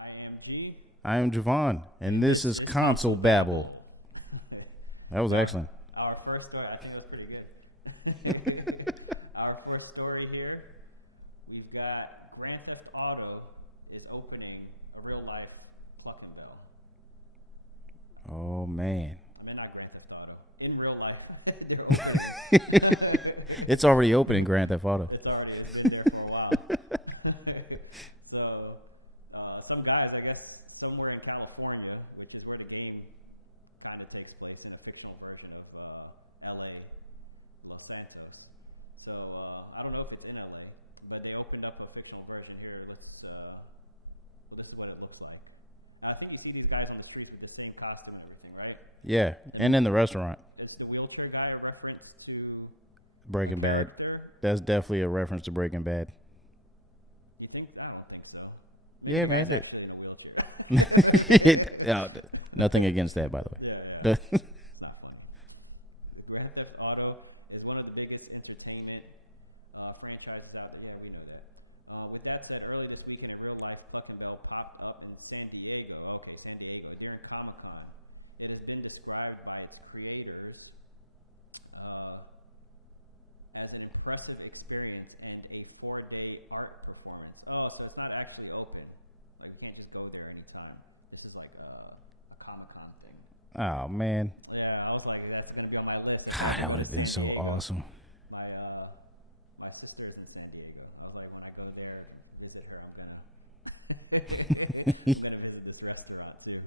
I am G. I am Javon, and this is Console Babble. That was excellent. Our first story, I think it was pretty good. Our first story here, we've got Grand Theft Auto is opening a real-life Cluckin bell. Oh, man. I mean, not Grand Theft Auto. In real life, they're opening. It's already open in Grand Theft Auto. It's been there for a while. So, some guys, I guess, somewhere in California, which is where the game kind of takes place in a fictional version of L.A., Los Santos. So, I don't know if it's in L.A., but they opened up a fictional version here. This is what it looks like. I think you see these guys on the streets with the same costume and everything, right? Yeah, and in the restaurant. Is the wheelchair guy a reference to Breaking a character? Bad. That's definitely a reference to Breaking Bad. You think? I don't think so. Maybe the guy's actually in a wheelchair. No, nothing against that, by the way. Yeah. It's not funny. The Grand Theft Auto is one of the biggest entertainment franchises out there. Yeah, we know that. With that said, early this weekend, a real-life Cluckin bell popped up in San Diego. Okay, San Diego, during Comic-Con. It has been described by its creators as an impressive experience and a 4-day art performance. Oh, so it's not actually open. Like, we can't just go there anytime. This is like a Comic-Con thing. Oh, man. Yeah, I was like, that's going to be on my list if I ever go to San Diego. So awesome. My sister is in San Diego. I was like, when I go there to visit her, I'm gonna visit this restaurant too.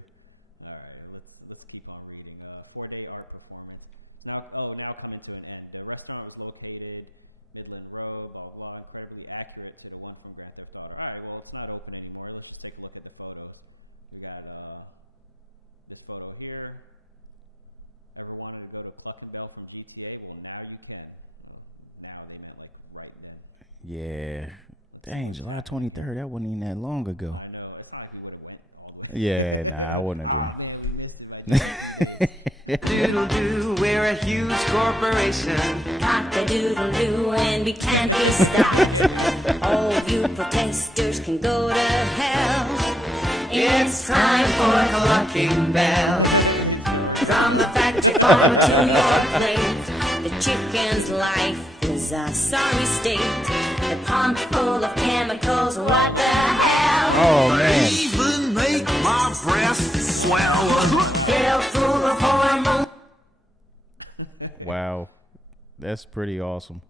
All right, let's keep on reading. 4-day art performance. It's now coming to an end. The restaurant was located Midland Road, blah blah, incredibly accurate to the one from Grand Theft Auto. All right, well, it's not open anymore. Let's just take a look at the photos. We got this photo here. Ever wanted to go to Cluckin bell from GTA? Well, now you can. Well, now they meant like right then. Yeah. Let's Dang, July 23rd. That wasn't even that long ago. I know. It's not like we would have went all the way. Yeah, nah, I wouldn't have. Man, we missed it by just a few days. Doodle-doo, we're a huge corporation. Cock-a-doodle-doo, and we can't be stopped. All you protesters can go to hell. It's time for Clucking bell. From the factory farm to your plate, the chicken's life is a sorry state. The pump full of chemicals, what the hell? Oh, man. Even make my breasts swell. They're full of hormones. Wow. That's pretty awesome.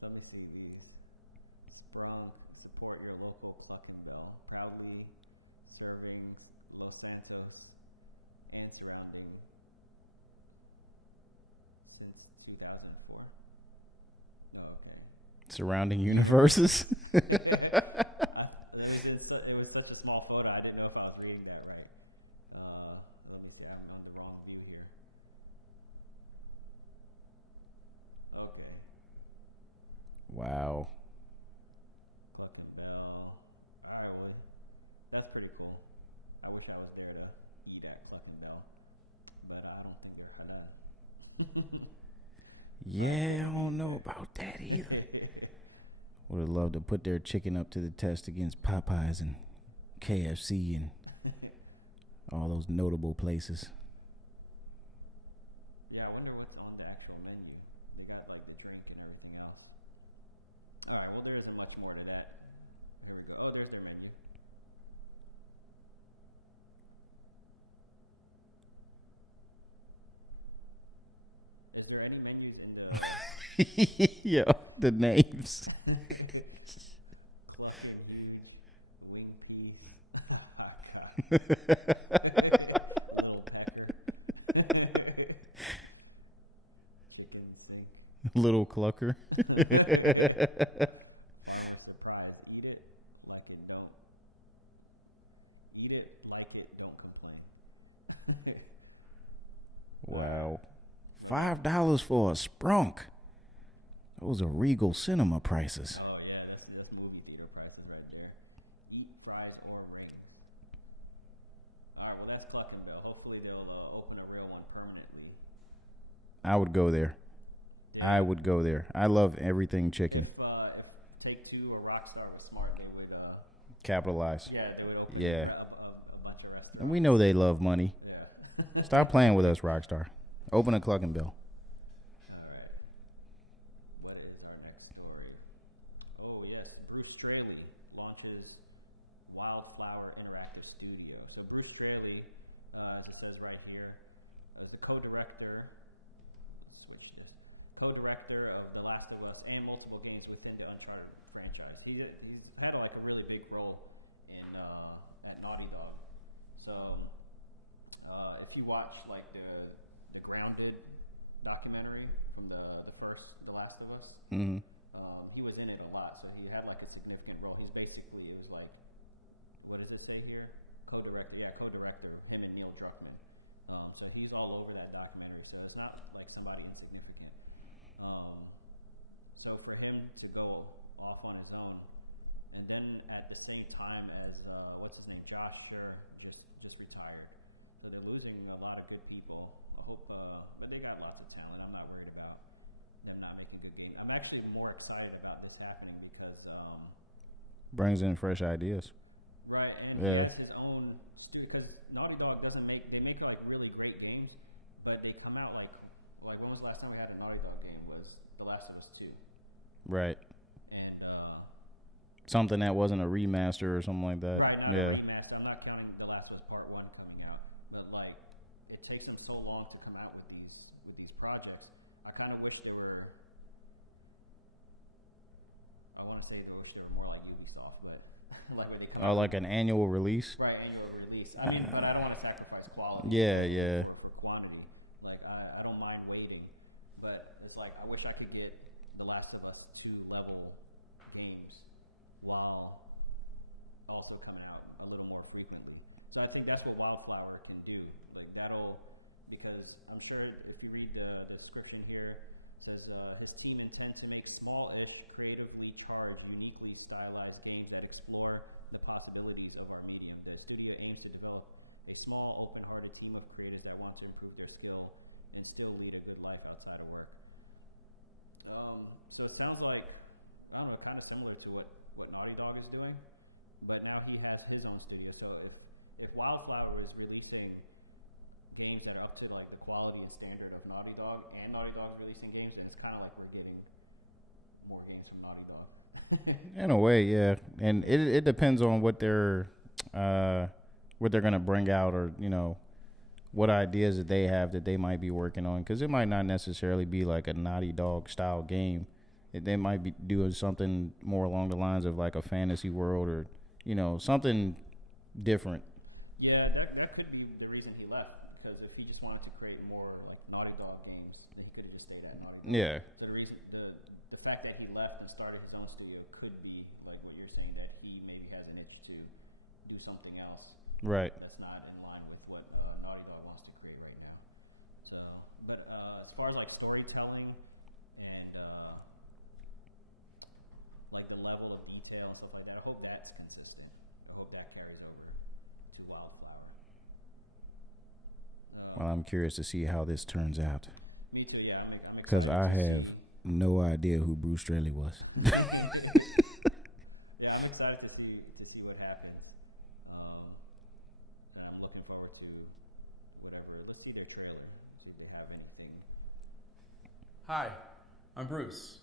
Let me see these. Sprung, support your local Cluckin bell. Proudly serving Los Santos and surrounding since 2004. Oh, okay. Surrounding universes. It was such a small photo. I didn't know if I was reading that right. Let me see. I'm on the wrong view here. Okay. Wow. Cluckin bell. All right, well, that's pretty cool. I wish I was there to eat at Cluckin bell, but I don't think they're halal. Yeah, I don't know about that either. Would have loved to put their chicken up to the test against Popeyes and KFC and all those notable places. Yeah, I wonder what's on the actual menu. They got like the drink and everything else. All right, well, there isn't much more to that. Here we go. Oh, there's their menu. Is there any menus in the... Yo, the names. Cluckin huge, wing piece, God. Little pecker, chicken sink, Little Clucker. Farmer surprise. Eat it like it, don't complain. Wow. $5 for a sprunk. Those are Regal Cinema prices. Oh yeah, that's movie theater prices right there. Eat fries or rings. All right, well, that's Cluckin bell. Hopefully they'll open a real one permanently. I would go there. Yeah. I would go there. I love everything chicken. If Take-Two or Rockstar was smart, they would capitalize. Yeah, they would open a bunch of restaurants. And we know they love money. Yeah. Stop playing with us, Rockstar. Open a Cluckin Bell. All right. What is our next story? Oh, yes. Bruce Straley launches WildFlower Interactive Studio. So Bruce Straley, as it says right here, is the co-director. Let's switch this. Co-director of The Last of Us and multiple games within the Uncharted franchise. He's had like a really big role in at Naughty Dog. So if you watch like the Grounded documentary from the first The Last of Us, he was in it a lot. So he had like a significant role. He's basically, it was like, what does it say here? Co-director. Yeah, co-director, him and Neil Druckmann. So he's all over that documentary. So it's not like somebody insignificant. So for him to go off on his own, and then at the same time as what's his name, Josh Scherr just retired. So they're losing a lot of good people. I hope, but they got lots of talent. I'm not worried about them not making good games. I'm actually more excited about this happening because brings in fresh ideas. Right, and he has his own studio, because Naughty Dog they make like really great games, but they come out like when was the last time we had a Naughty Dog game? Was The Last of Us 2. Right. And something that wasn't a remaster or something like that. Right, not a remaster. I'm not counting The Last of Us Part 1 coming out, but like it takes them so long to come out with these projects. I kind of wish they were, I want to say they wish they were more like Ubisoft, but like where they come out like an annual release. Right, annual release. I mean, but I don't want to sacrifice quality for quantity. Like I don't mind waiting, but it's like I wish I could get The Last of Us 2 level games while also coming out a little more frequently. So I think that's what WildFlower can do. Like that'll, because I'm sure if you read the description here, it says his team intend to make small-ish, creatively charged, uniquely stylized games that explore the possibilities of our medium. The studio aims to develop a small, open-hearted team of creators that want to improve their skill and still lead a good life outside of work. So it sounds like, I don't know, kind of similar to what Naughty Dog is doing, but now he has his own studio. So if WildFlower is releasing games that are up to like the quality and standard of Naughty Dog, and Naughty Dog's releasing games, then it's kind of like we're getting more games from Naughty Dog. In a way, yeah. And it depends on what they're gonna bring out, or what ideas that they have that they might be working on, because it might not necessarily be like a Naughty Dog style game. They might be doing something more along the lines of like a fantasy world, or something different. Yeah, that could be the reason he left, because if he just wanted to create more like Naughty Dog games, then he could have just stayed at Naughty Dog. Yeah. So the fact that he left and started his own studio could be like what you're saying, that he maybe has an itch to do something else. Right. That's not in line with what Naughty Dog wants to create right now. So, but as far as like storytelling and like the level of detail and stuff like that, I hope that's consistent. I hope that carries over to WildFlower. Well, I'm curious to see how this turns out. Me too. Yeah, I'm excited to see. I have no idea who Bruce Straley was. Yeah, I'm excited to see what happens, and I'm looking forward to whatever. Let's see their trailer. See if they have anything. Hi, I'm Bruce.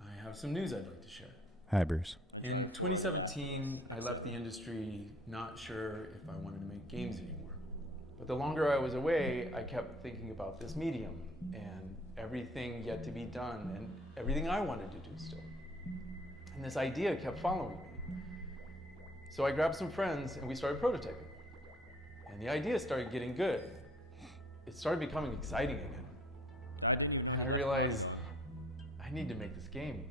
I have some news I'd like to share. Hi, Bruce. Uncharted 4, The Last of Us, 2017, I left the industry not sure if I wanted to make games anymore. But the longer I was away, I kept thinking about this medium and everything yet to be done and everything I wanted to do still. And this idea kept following me. So I grabbed some friends and we started prototyping. And the idea started getting good. It started becoming exciting again. I didn't even know he left Naughty Dog. I need to make this game.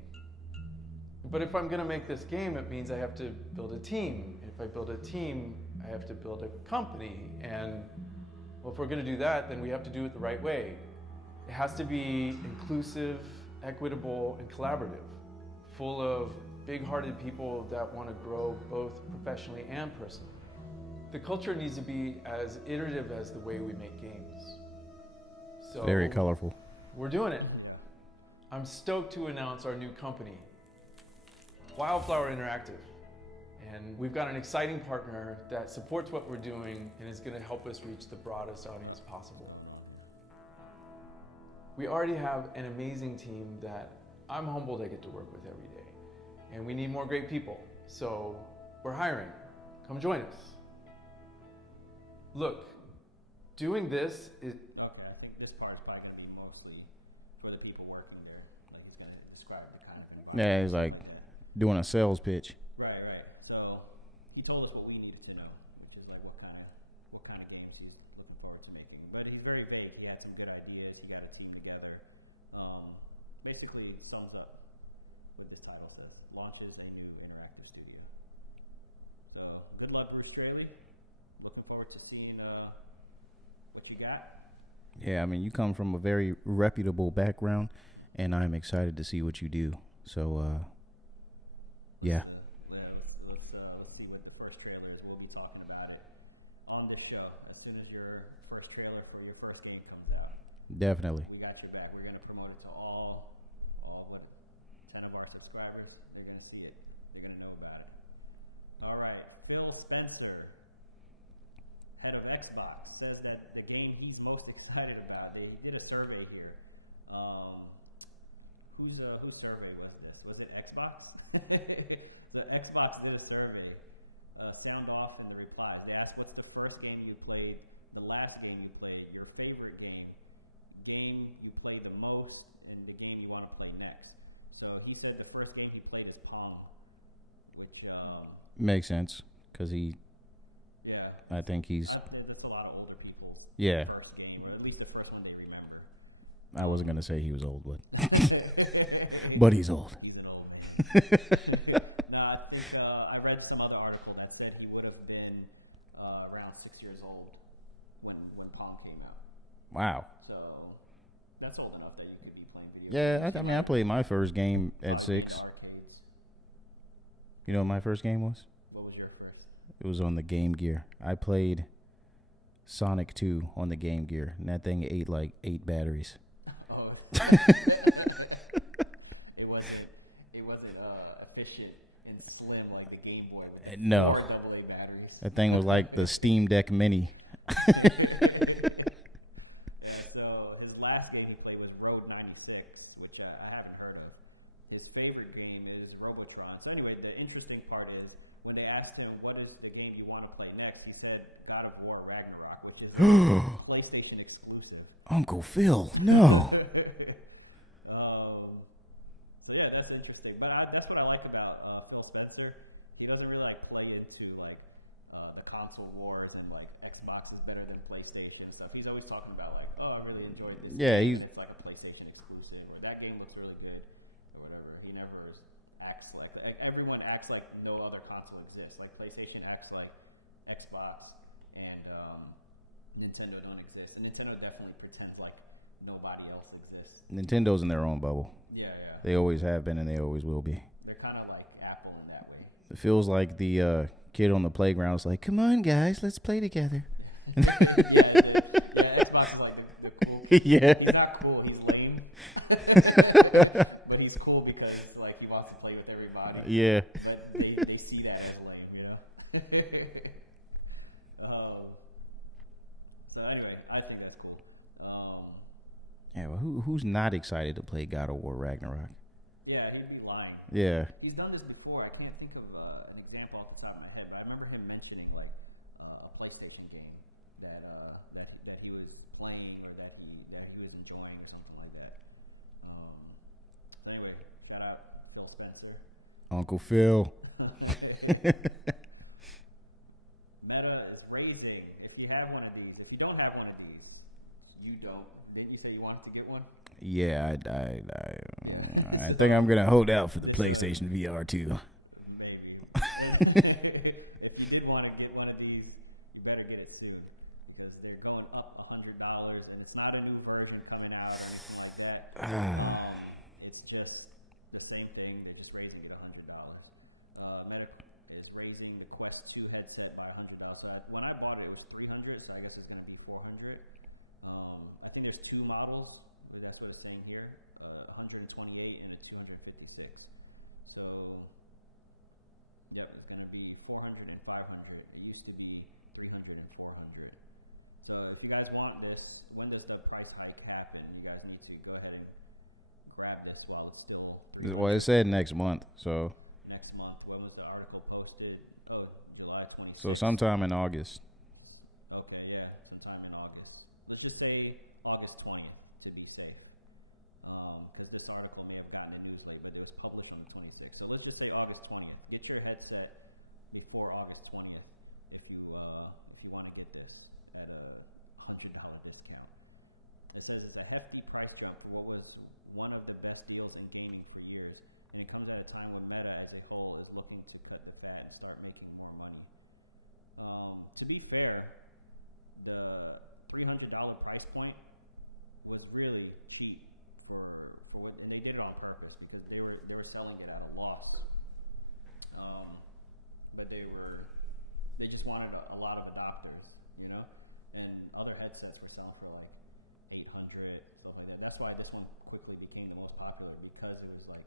But if I'm going to make this game, it means I have to build a team. If I build a team, I have to build a company. And well, if we're going to do that, then we have to do it the right way. It has to be inclusive, equitable, and collaborative, full of big-hearted people that want to grow both professionally and personally. The culture needs to be as iterative as the way we make games. So very colorful. We're doing it. Yeah. I'm stoked to announce our new company, WildFlower Interactive. And we've got an exciting partner that supports what we're doing and is going to help us reach the broadest audience possible. What's going on here? We already have an amazing team that I'm humbled I get to work with every day. And we need more great people. So we're hiring. Come join us. Look, doing this is... Okay, I think this part is probably going to be mostly for the people working there. Like he's going to describe the kind of environment and stuff like that. Doing a sales pitch. Right. So he told us what we needed to know, which is like what kind of games he's looking forward to making. But he's very vague. He had some good ideas. He got a team together. Basically sums up what this title says. Launches a new interactive studio. So good luck, Bruce Straley. Looking forward to seeing what you got. Yeah, I mean, you come from a very reputable background, and I'm excited to see what you do. So, Let's see what the first trailer is. We'll be talking about it on this show as soon as your first trailer for your first game comes out. Definitely. We got your back. We're going to promote it to all 10 of our subscribers. They're going to see it. They're going to know about it. All right. Phil Spencer, head of Xbox, says that the game he's most excited about, they did a survey here. Whose survey was this? Was it Xbox? So Xbox did a survey. Sound off in the replies. They asked, what's the first game you played, the last game you played, your favorite game you play the most, and the game you want to play next. So he said the first game he played is Pong, which... makes sense, because yeah. I think that's a lot of older people's first game, or at least the first one they remember. I wasn't going to say he was old, but he's old. He's an old man. No, I think I read some other article that said he would have been around 6 years old when Pong came out. Wow. So that's old enough that you could be playing video games. games. Yeah, I played my first game at 6. Probably be into arcades. You know what my first game was? What was your first? It was on the Game Gear. I played Sonic 2 on the Game Gear, and that thing ate like 8 batteries. Oh. It wasn't efficient and slim like the Game Boy with the 4 AA batteries. That thing was like the Steam Deck Mini. Yeah, so his last game he played was Road 96, which I haven't heard of. His favorite game is Robotron. So anyway, the interesting part is when they asked him, what is the game you want to play next? He said God of War Ragnarok, which is a PlayStation exclusive. Uncle Phil, no. So yeah, that's interesting. But that's what I like about Phil Spencer. He doesn't really like play into like the console wars and like Xbox is better than PlayStation and stuff. He's always talking about like, oh, I really enjoyed this game and it's like a PlayStation exclusive, or that game looks really good, or whatever. He never acts like everyone acts like no other console exists. Like PlayStation acts like Xbox and Nintendo don't exist, and Nintendo definitely pretends like nobody else exists. Nintendo's in their own bubble. Yeah. They always have been and they always will be. They're kind of like Apple in that way. It feels like the kid on the playground is like, come on, guys, let's play together. Xbox is like the cool kid. Yeah. He's not cool. He's lame. But he's cool because like he wants to play with everybody. Yeah. But they see that as lame, you know? So anyway, I think that's cool. Yeah, well, who's not excited to play God of War Ragnarok? Yeah, he'd be lying. Yeah. He's done this before. I can't think of an example off the top of my head, but I remember him mentioning like a PlayStation game that he was playing or that he was enjoying or something like that. So anyway, shout out Phil Spencer. Uncle Phil. Meta is raising. If you have one of these, if you don't have one of these, you don't. Didn't you say you wanted to get one? Yeah, Yeah. I So think I'm gonna hold out for the this, PlayStation VR 2. Maybe. If you did want to get one of these, you better get it soon because they're going up $100, and it's not a new version coming out or anything like that. It's just the same thing. They're just raising it $100. Meta is raising the Quest 2 headset by $100. So when I bought it, it was $300. So I guess it's going to be $400. I think there's 2 models. That's what it's saying here, 128 and a 256. So Yep, it's gonna be 400 and 500. It used to be 300 and 400. So if you guys want this, when does the price hike happen? You guys need to go ahead and grab this while it's still 300. Well, it said next month, so next month. When was the article posted? Oh, July 26th. so sometime in August. Okay, yeah, sometime in August. Let's just say August 20th to be safe, because this article may have gotten the news late, but it was published on the 26th. So let's just say August 20th. Get your headset before August 20th if you want to get this at a $100 discount. It says it's a hefty price jump for what was one of the best deals in gaming for years, and it comes at a time when Meta as a whole is looking to cut the fat and start making more money. To be fair, the $300 price point was really cheap for what, and they did it on purpose because they were selling it at a loss. But they just wanted a lot of adopters, you know, and other headsets were selling for like 800, stuff like that. That's why this one quickly became the most popular, because it was like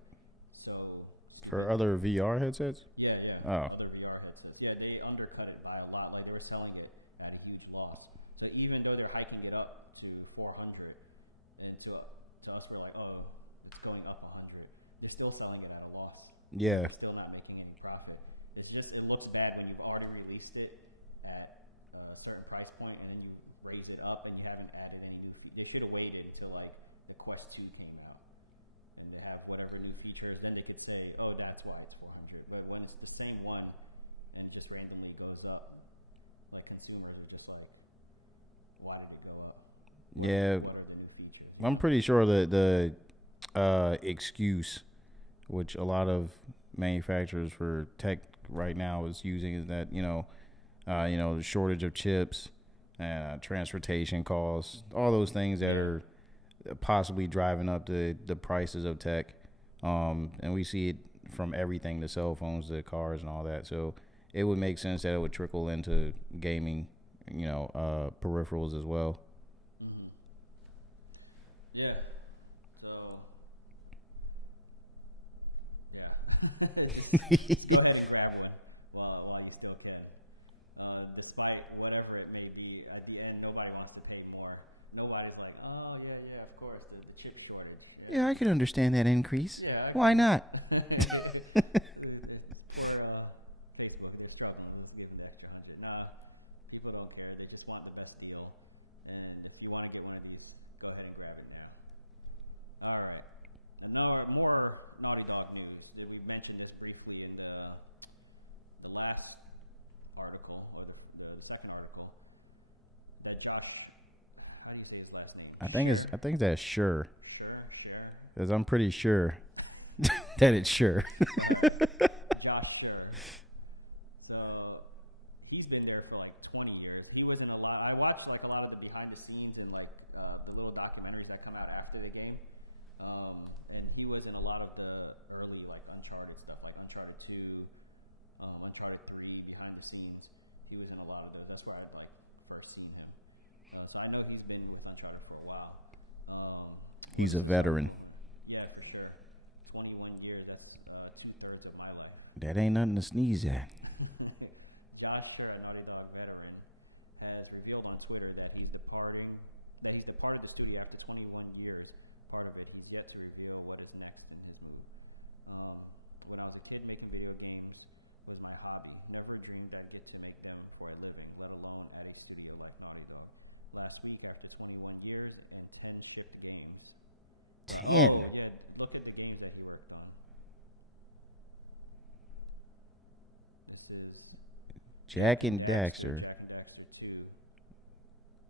so stupid. For other VR headsets? Yeah. Oh. Other VR headsets. Yeah, they undercut it by a lot. Like they were selling it at a huge loss. So even though they're hiking it up to 400, and to us we're like, oh, it's going up 100. They're still selling it at a loss. Yeah. They're still not making any profit. It's just, it looks bad when you've already released it at a certain price point and then you raise it up and you haven't added any new They should have waited until like the Quest 2 came out and to have whatever new features, then they could say, oh, that's why it's 400. But when it's the same one and just randomly goes up, like consumers are just like, why did it go up? What are the new features? I'm pretty sure the excuse, which a lot of manufacturers for tech right now is using, is that the shortage of chips, transportation costs, all those things that are possibly driving up the prices of tech. And we see it from everything, the cell phones, the cars, and all that. So it would make sense that it would trickle into gaming, peripherals as well. Mm-hmm. Yeah. So, yeah. just go ahead and grab one while you still can. Despite whatever it may be, at the end, nobody wants to pay more. Nobody's like, oh, yeah, of course, the chip shortage. Yeah, I can understand that increase. Yeah. Why not? It's poor Facebook. They're struggling. Let's give them the extra 100. Nah, people don't care. They just want the best deal. And if you want to get one of these, go ahead and grab it now. All right. More Naughty Dog news. Did we mention this briefly in the last article, or the second article, that Josh, how do you say his last name? I think that's Scherr. Scherr. Because I'm pretty sure that it's Scherr. All right. Josh Scherr. So he's been there for like 20 years. He was in a lot. I watched like a lot of the behind the scenes and like the little documentaries that come out after the game. And he was in a lot of the early like Uncharted stuff, like Uncharted 2, Uncharted 3, behind the scenes. He was in a lot of those. That's where I'd like first seen him. So I know he's been with Uncharted for a while. He's a veteran. Yeah, for sure. 21 years. That's 2/3 of my life. That ain't nothing to sneeze at. Josh Scherr, a Naughty Dog veteran, has revealed on Twitter that he's departed the studio after 21 years. Part of it, he's yet to reveal what is next in his move. When I was a kid, making video games was my hobby. Never dreamed I'd get to make them for a living, let alone at a studio like Naughty Dog. Last week, after 21 years and 10 shipped games. Oh, yeah, look at the games that he worked on. This is Jak and Daxter. Jak and Daxter 2.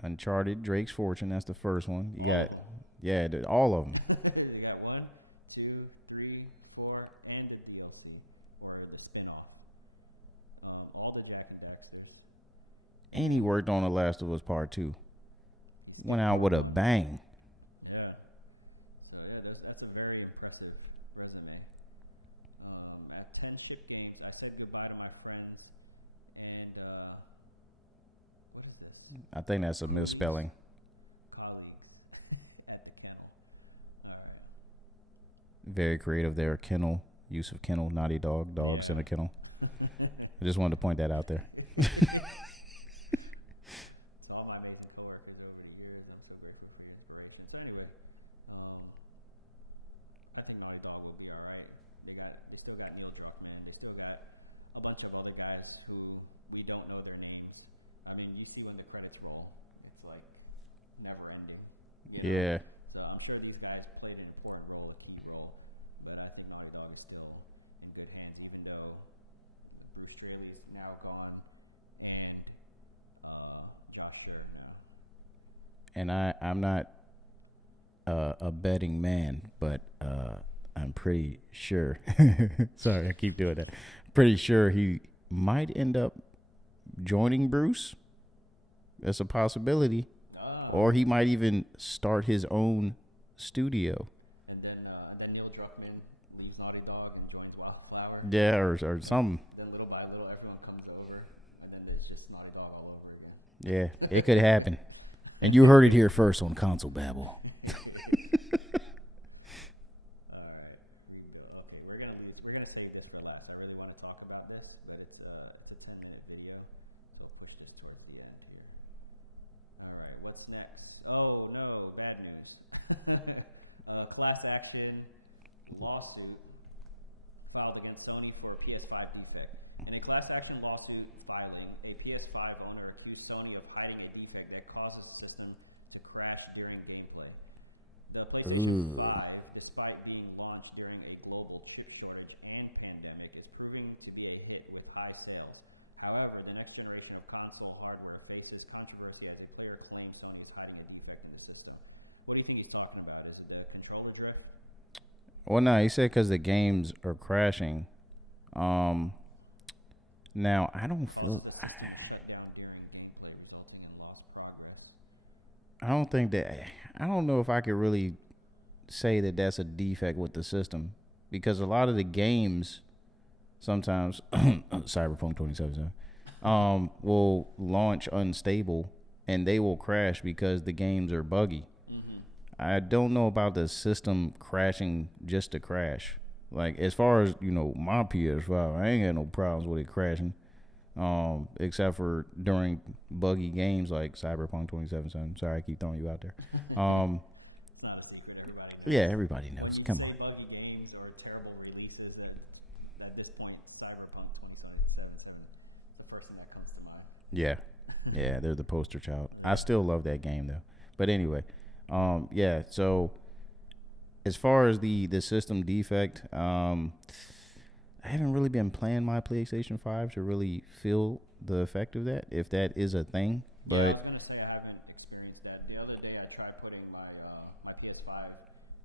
Uncharted, Drake's Fortune, that's the first one. All of them. Yeah, all of them. They got 1, 2, 3, 4, and the DLC, or the spin-off. All the Jak and Daxters. And he worked on The Last of Us Part 2. He went out with a bang. Yeah. So, yeah, that's a very impressive resume. At 10 shipped games, I said goodbye to my friends and, what is this? I think that's a misspelling. Colleagues at the kennel. All right. Very creative there. Kennel. use of kennel, Naughty Dog, dogs Yeah. in a kennel. I just wanted to point that out there. To all my amazing coworkers over the years, I'm so grateful for your inspiration. So anyway, I think Naughty Dog will be all right. They still got Neil Druckmann. They still got a bunch of other guys who we don't know their names. I mean, you see when the credits roll, it's like never ending, you know? Yeah. So I'm sure these guys played an important role, a key role, but I think Naughty Dog is still in good hands, even though Bruce Straley is now gone and Josh Scherr now. And I'm not a betting man, but I'm pretty sure. Sorry, I keep doing that. Pretty sure he might end up joining Bruce. That's a possibility. Or he might even start his own studio. And then Neil Druckmann leaves Naughty Dog and joins WildFlower. Yeah, or something. Then little by little, everyone comes over, and then there's just Naughty Dog all over again. Yeah, it could happen. And you heard it here first on Console Babble. All right, rebuild. Okay, we're gonna save this for last. I really want to talk about this, but it's a 10-minute video, so I'll push this towards the end here. All right, what's next? Oh no, bad news. Class action lawsuit filed against Sony for a PS5 defect. In a class action lawsuit filing, a PS5 owner accused Sony of hiding a defect that causes the system to crash during gameplay. The PlayStation 5, despite being launched during a global chip shortage and pandemic, is proving to be a hit with high sales. However, the next generation of console hardware faces controversy as a player claims Sony is hiding a defect in the system. What do you think he's talking about? Is it the controller drift? Well, no, he said because the games are crashing. Now, I don't... Causes the system to shut down during gameplay, resulting in lost progress. I don't think that... I don't know if I could really say that that's a defect with the system. Because a lot of the games... sometimes Cyberpunk 2077 will launch unstable and they will crash because the games are buggy. Mm-hmm. I don't know about the system crashing just to crash. Like, as far as, my PS5, I ain't got no problems with it crashing. Except for during buggy games like Cyberpunk 2077. Sorry, I keep throwing you out there. It's not a secret. Everybody knows. Yeah, everybody knows. When you say buggy games or terrible releases, at this point, Cyberpunk 2077 is the first thing that comes to mind. Yeah. Yeah, they're the poster child. Yeah. I still love that game, though. But anyway, yeah, so as far as the system defect, I haven't really been playing my PlayStation 5 to really feel the effect of that, if that is a thing. Yeah, I was going to say I haven't experienced that. The other day I tried putting my PS5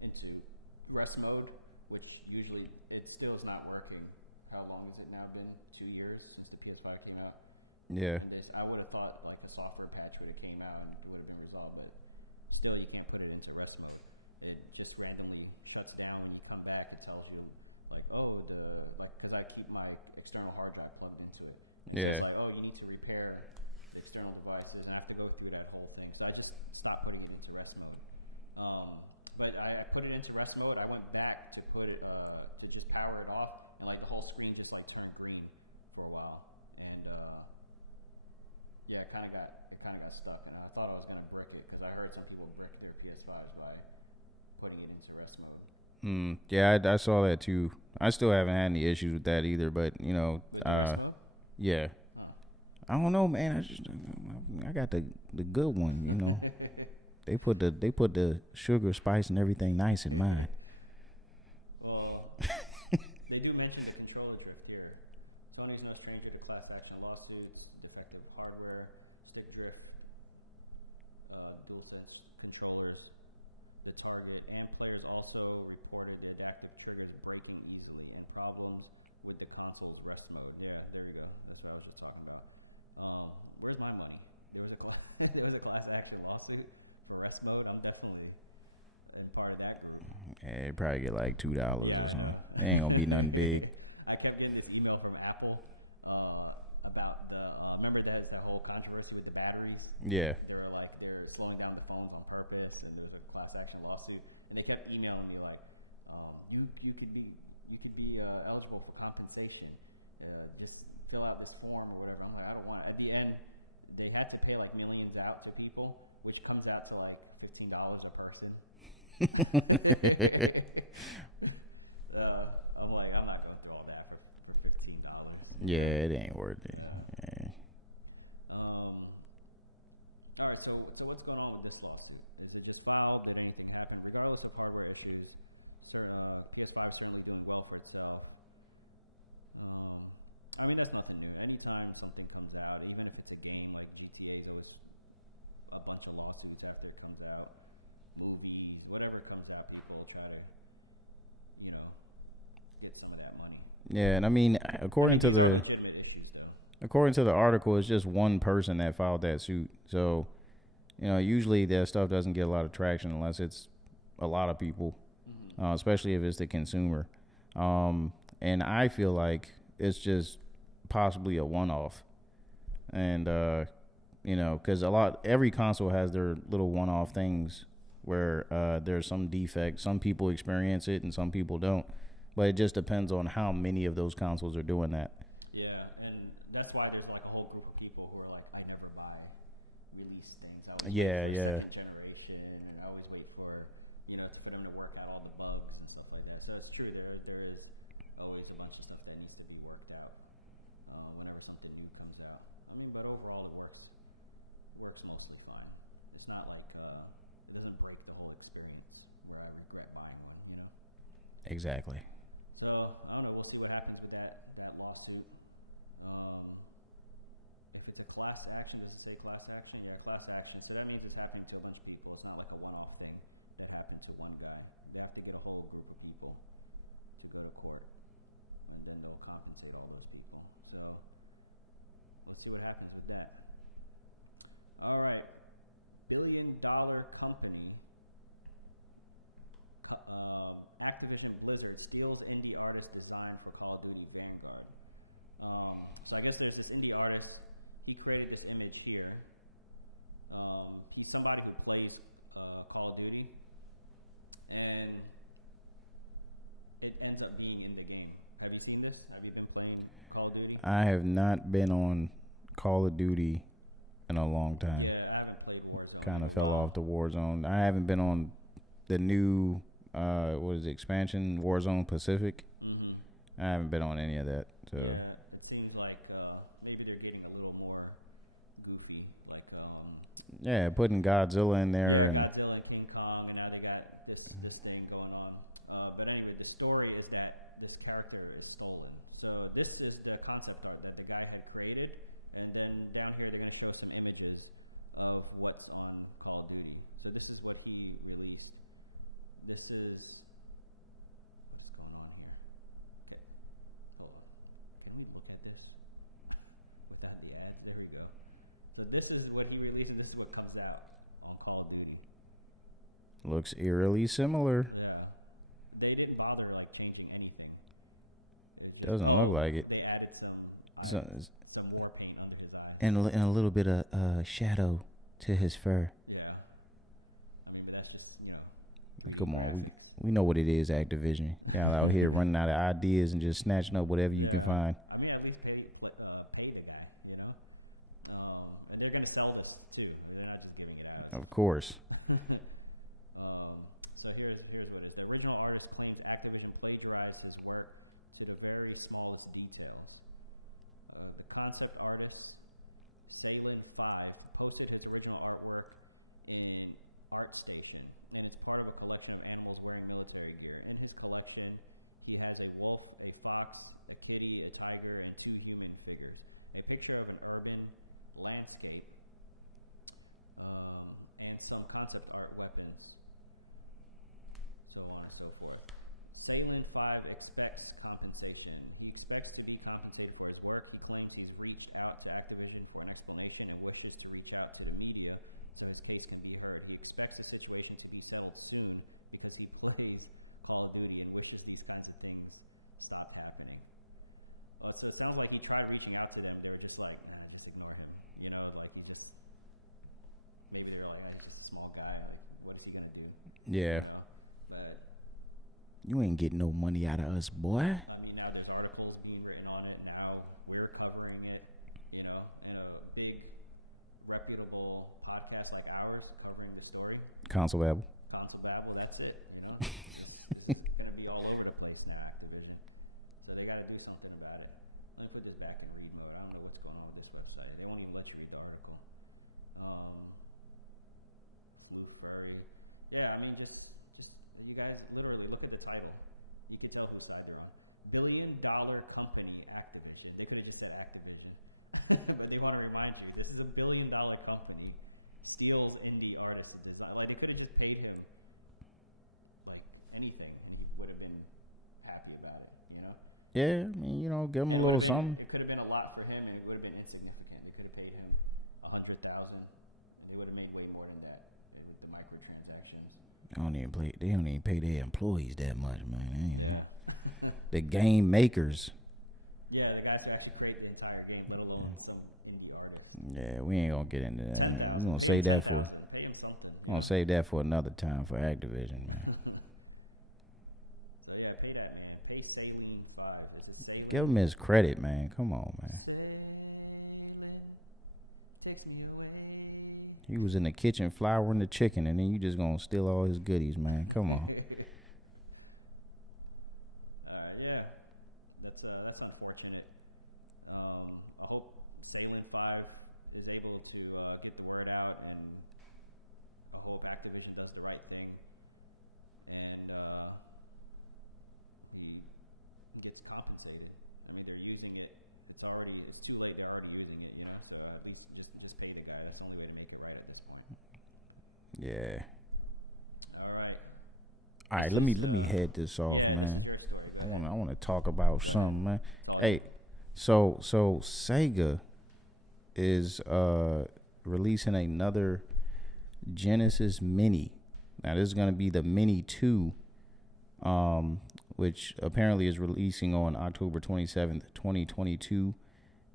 into rest mode, which usually it still is not working. How long has it now been? 2 years since the PS5 came out? Yeah. And I would have thought like a software patch would have came out and it would have been resolved, but still you can't put it into rest mode. It just randomly shuts down when you come back. It tells you like, because I keep my external hard drive plugged into it. And it says like, oh, you need to repair the external devices, and I have to go through that whole thing. So I just stopped putting it into rest mode. But I put it into rest mode. I went back to put it to just power it off, and like the whole screen just like turned green for a while, and it kind of got stuck. And I thought I was gonna brick it because I heard some people brick their PS5s by putting it into rest mode. Yeah, I saw that too. I still haven't had any issues with that either, but With the rest mode? Yeah. Huh. I don't know, man. I got the good one, They put the sugar, spice, and everything nice in mine. Well, they do mention the controller drift here. Sony's no stranger to class action lawsuits, defective hardware, stick drift, DualSense controllers. The target and players also reported the adaptive triggers breaking easily and problems with the console's rest mode. Yeah, there we go. That's what I was just talking about. Where's my money? There was a class action lawsuit for rest mode. I'm definitely in part of that group. Yeah, you probably get like $2. Yeah, I know. It ain't gonna be nothing big. I kept getting this email from Apple about the remember that whole controversy with the batteries. Yeah, They were like they're slowing down the phones on purpose, and there was a class action lawsuit, and they kept emailing me like, you you could be eligible for compensation. Just fill out this form or whatever. I'm like, I don't want it. At the end, they had to pay like millions out to people, which comes out to like $15 a person. I'm like, I'm not going through all that for $15. Yeah, it ain't worth it. All right, so what's going on with this lawsuit? Is it just filed? Did anything happen? Regardless of hardware issues, PS5 is certainly doing well for itself. I mean, that's nothing new. Anytime something comes out, even if it's a game, like GTA is always a bunch of lawsuits after it comes out. Movies, whatever comes out, people try to, get some of that money. Yeah, and I mean, these are legitimate issues, though. According to the article, it's just one person that filed that suit. So, usually that stuff doesn't get a lot of traction unless it's a lot of people, especially if it's the consumer. And I feel like it's just possibly a one-off. And, because every console has their little one-off things where there's some defect. Some people experience it and some people don't. But it just depends on how many of those consoles are doing that. Yeah, and that's why there's like a whole group of people who are like, I never buy release things. I always wait for second generation, and I always wait for, for them to work out all the bugs and stuff like that. So it's true, there is always a bunch of stuff that needs to be worked out whenever something new comes out. I mean, but overall it works mostly fine. It's not like it doesn't break the whole experience where I regret buying one, Exactly. So I don't know. We'll see what happens with that lawsuit. If it's a class action, does it say class action? Yeah, class action. So that means it's happening to a bunch of people. It's not like a one-off thing that happened to one guy. They have to get a whole group of people to go to court, and then they'll compensate all those people. So let's see what happens with that. All right. Billion-dollar company, Activision Blizzard steals indie artist design for Call of Duty Vanguard. So I guess there's this indie artist. He created this image here. He's somebody who plays Call of Duty, and it ends up being in the game. Have you seen this? Have you been playing Call of Duty? I have not been on Call of Duty in a long time. Yeah, I haven't played Warzone kind in a of fell while. off the Warzone. I haven't been on the new expansion, Warzone Pacific. I haven't been on any of that. So. Yeah, it seems like maybe they're getting a little more goofy, like putting Godzilla in there. Yeah, Godzilla and King Kong, and now they got this thing going on. But anyway, the story is that this character is stolen. So this is the concept art that the guy had created, and then down here they're going to show some images of what's on Call of Duty. So this is what he released. This is what is going on here. Okay, hold on. Can we look at this without the ads? There we go. So this is what he released, and this is what comes out on Call of Duty. Looks eerily similar. Yeah. They didn't bother like changing anything. It was just doesn't look like it. They added some war paint under his eyes and a little bit of shadow to his fur. Yeah, I mean, but that's just 3D Come graphics. On. We know what it is, Activision. Y'all out here running out of ideas and just snatching up whatever you can find. I mean, at least pay the guy, and they're gonna sell this too. They're not just giving it out. Of course. So here's what it is. The original artist claims Activision plagiarized his work to the very smallest details. The concept artist, Salin5, posted his original artwork in ArtStation, and it's part of a collection of animals wearing military gear. In his collection, he has a wolf, a fox, a kitty, a tiger, and 2 human figures. A picture of an urban landscape, and some concept art weapons, so on and so forth. Salin5 expects compensation. He expects to be compensated for his work. He claims he's reached out to Activision for an explanation and wishes to reach out to the media so his case can be heard. He expects the situation to be settled soon because he plays Call of Duty and wishes these kinds of things stopped happening. So it sounds like he tried reaching out to them. They were just like, just ignore him. Like maybe they were like, he's just a small guy. Like, what is he going to do? Yeah. But You ain't getting no money out of us, boy. I mean, now there's articles being written on it. Now we're covering it, you know, and a big reputable podcast like ours covering the story. Console Babble, that's it, you know. This is going to be all over the place now, Activision. So they got to do something about it. Let me put this back in read mode. I don't know what's going on with this website. They won't even let you read the article. Flu Furry. Yeah, I mean, just you guys literally look at the title. You could tell whose side they're on. $1 billion company, Activision. They could have just said Activision. But they want to remind you, this is $1 billion company, steals indie artists to design. Like, they could have just paid him, like, anything, and he would have been happy about it, you know? Yeah, I mean, you know, give him and a little something. It could have been a lot for him, and it would have been insignificant. They could have paid him $100,000, and they would have made way more than that with the microtransactions. They don't even pay their employees that much, man. Yeah. The game makers. Yeah, the guys who actually create the entire game, let alone some indie artist. Yeah, we ain't gonna get into that. $10,000. Pay him $10,000. Pay him something. I'm gonna save that for another time for Activision. Man. So yeah, pay that man. Pay Saline 5. Is it Saline? Give him his credit, man. Come on, man. Saline takes me away. He was in the kitchen flouring the chicken, and then you just gonna steal all his goodies, man. Come on. All right, yeah. That's unfortunate. I hope Saline 5 is able to get the word out, and I hope Activision does the right thing, and he gets compensated. I mean, they're using it. It's too late. They're already using it, you know. So at least just pay the guy. That's the only way to make it right at this point. Yeah. All right. All right, let me head this off. Yeah, man. This is your story. Go ahead. I want to talk about something, man. It's all hey, you. so Sega is releasing another Genesis Mini. Now this is going to be the Mini 2, which apparently is releasing on October 27th, 2022,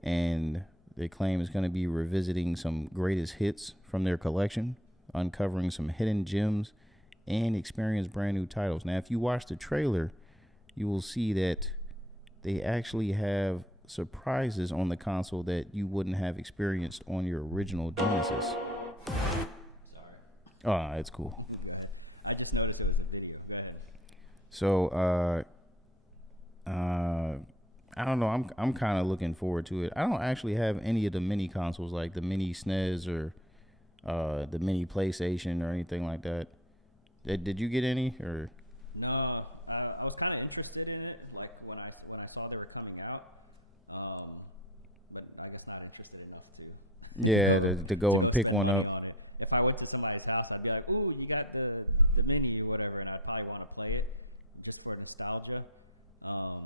and they claim it's going to be revisiting some greatest hits from their collection, uncovering some hidden gems, and experience brand new titles. Now, if you watch the trailer, you will see that they actually have surprises on the console that you wouldn't have experienced on your original Genesis. Sorry. Oh, it's cool. Go ahead. I just noticed it was a video. Go ahead. So, I don't know. I'm kind of looking forward to it. I don't actually have any of the mini consoles, like the mini SNES or the mini PlayStation or anything like that. Did you get any or? No, I was kind of interested in it, like when I saw they were coming out, but I guess not interested enough to. Yeah, to go and pick spend one money up. on it. If I went to somebody's house, I'd be like, "Ooh, you got the mini or whatever," and I'd probably want to play it just for nostalgia. I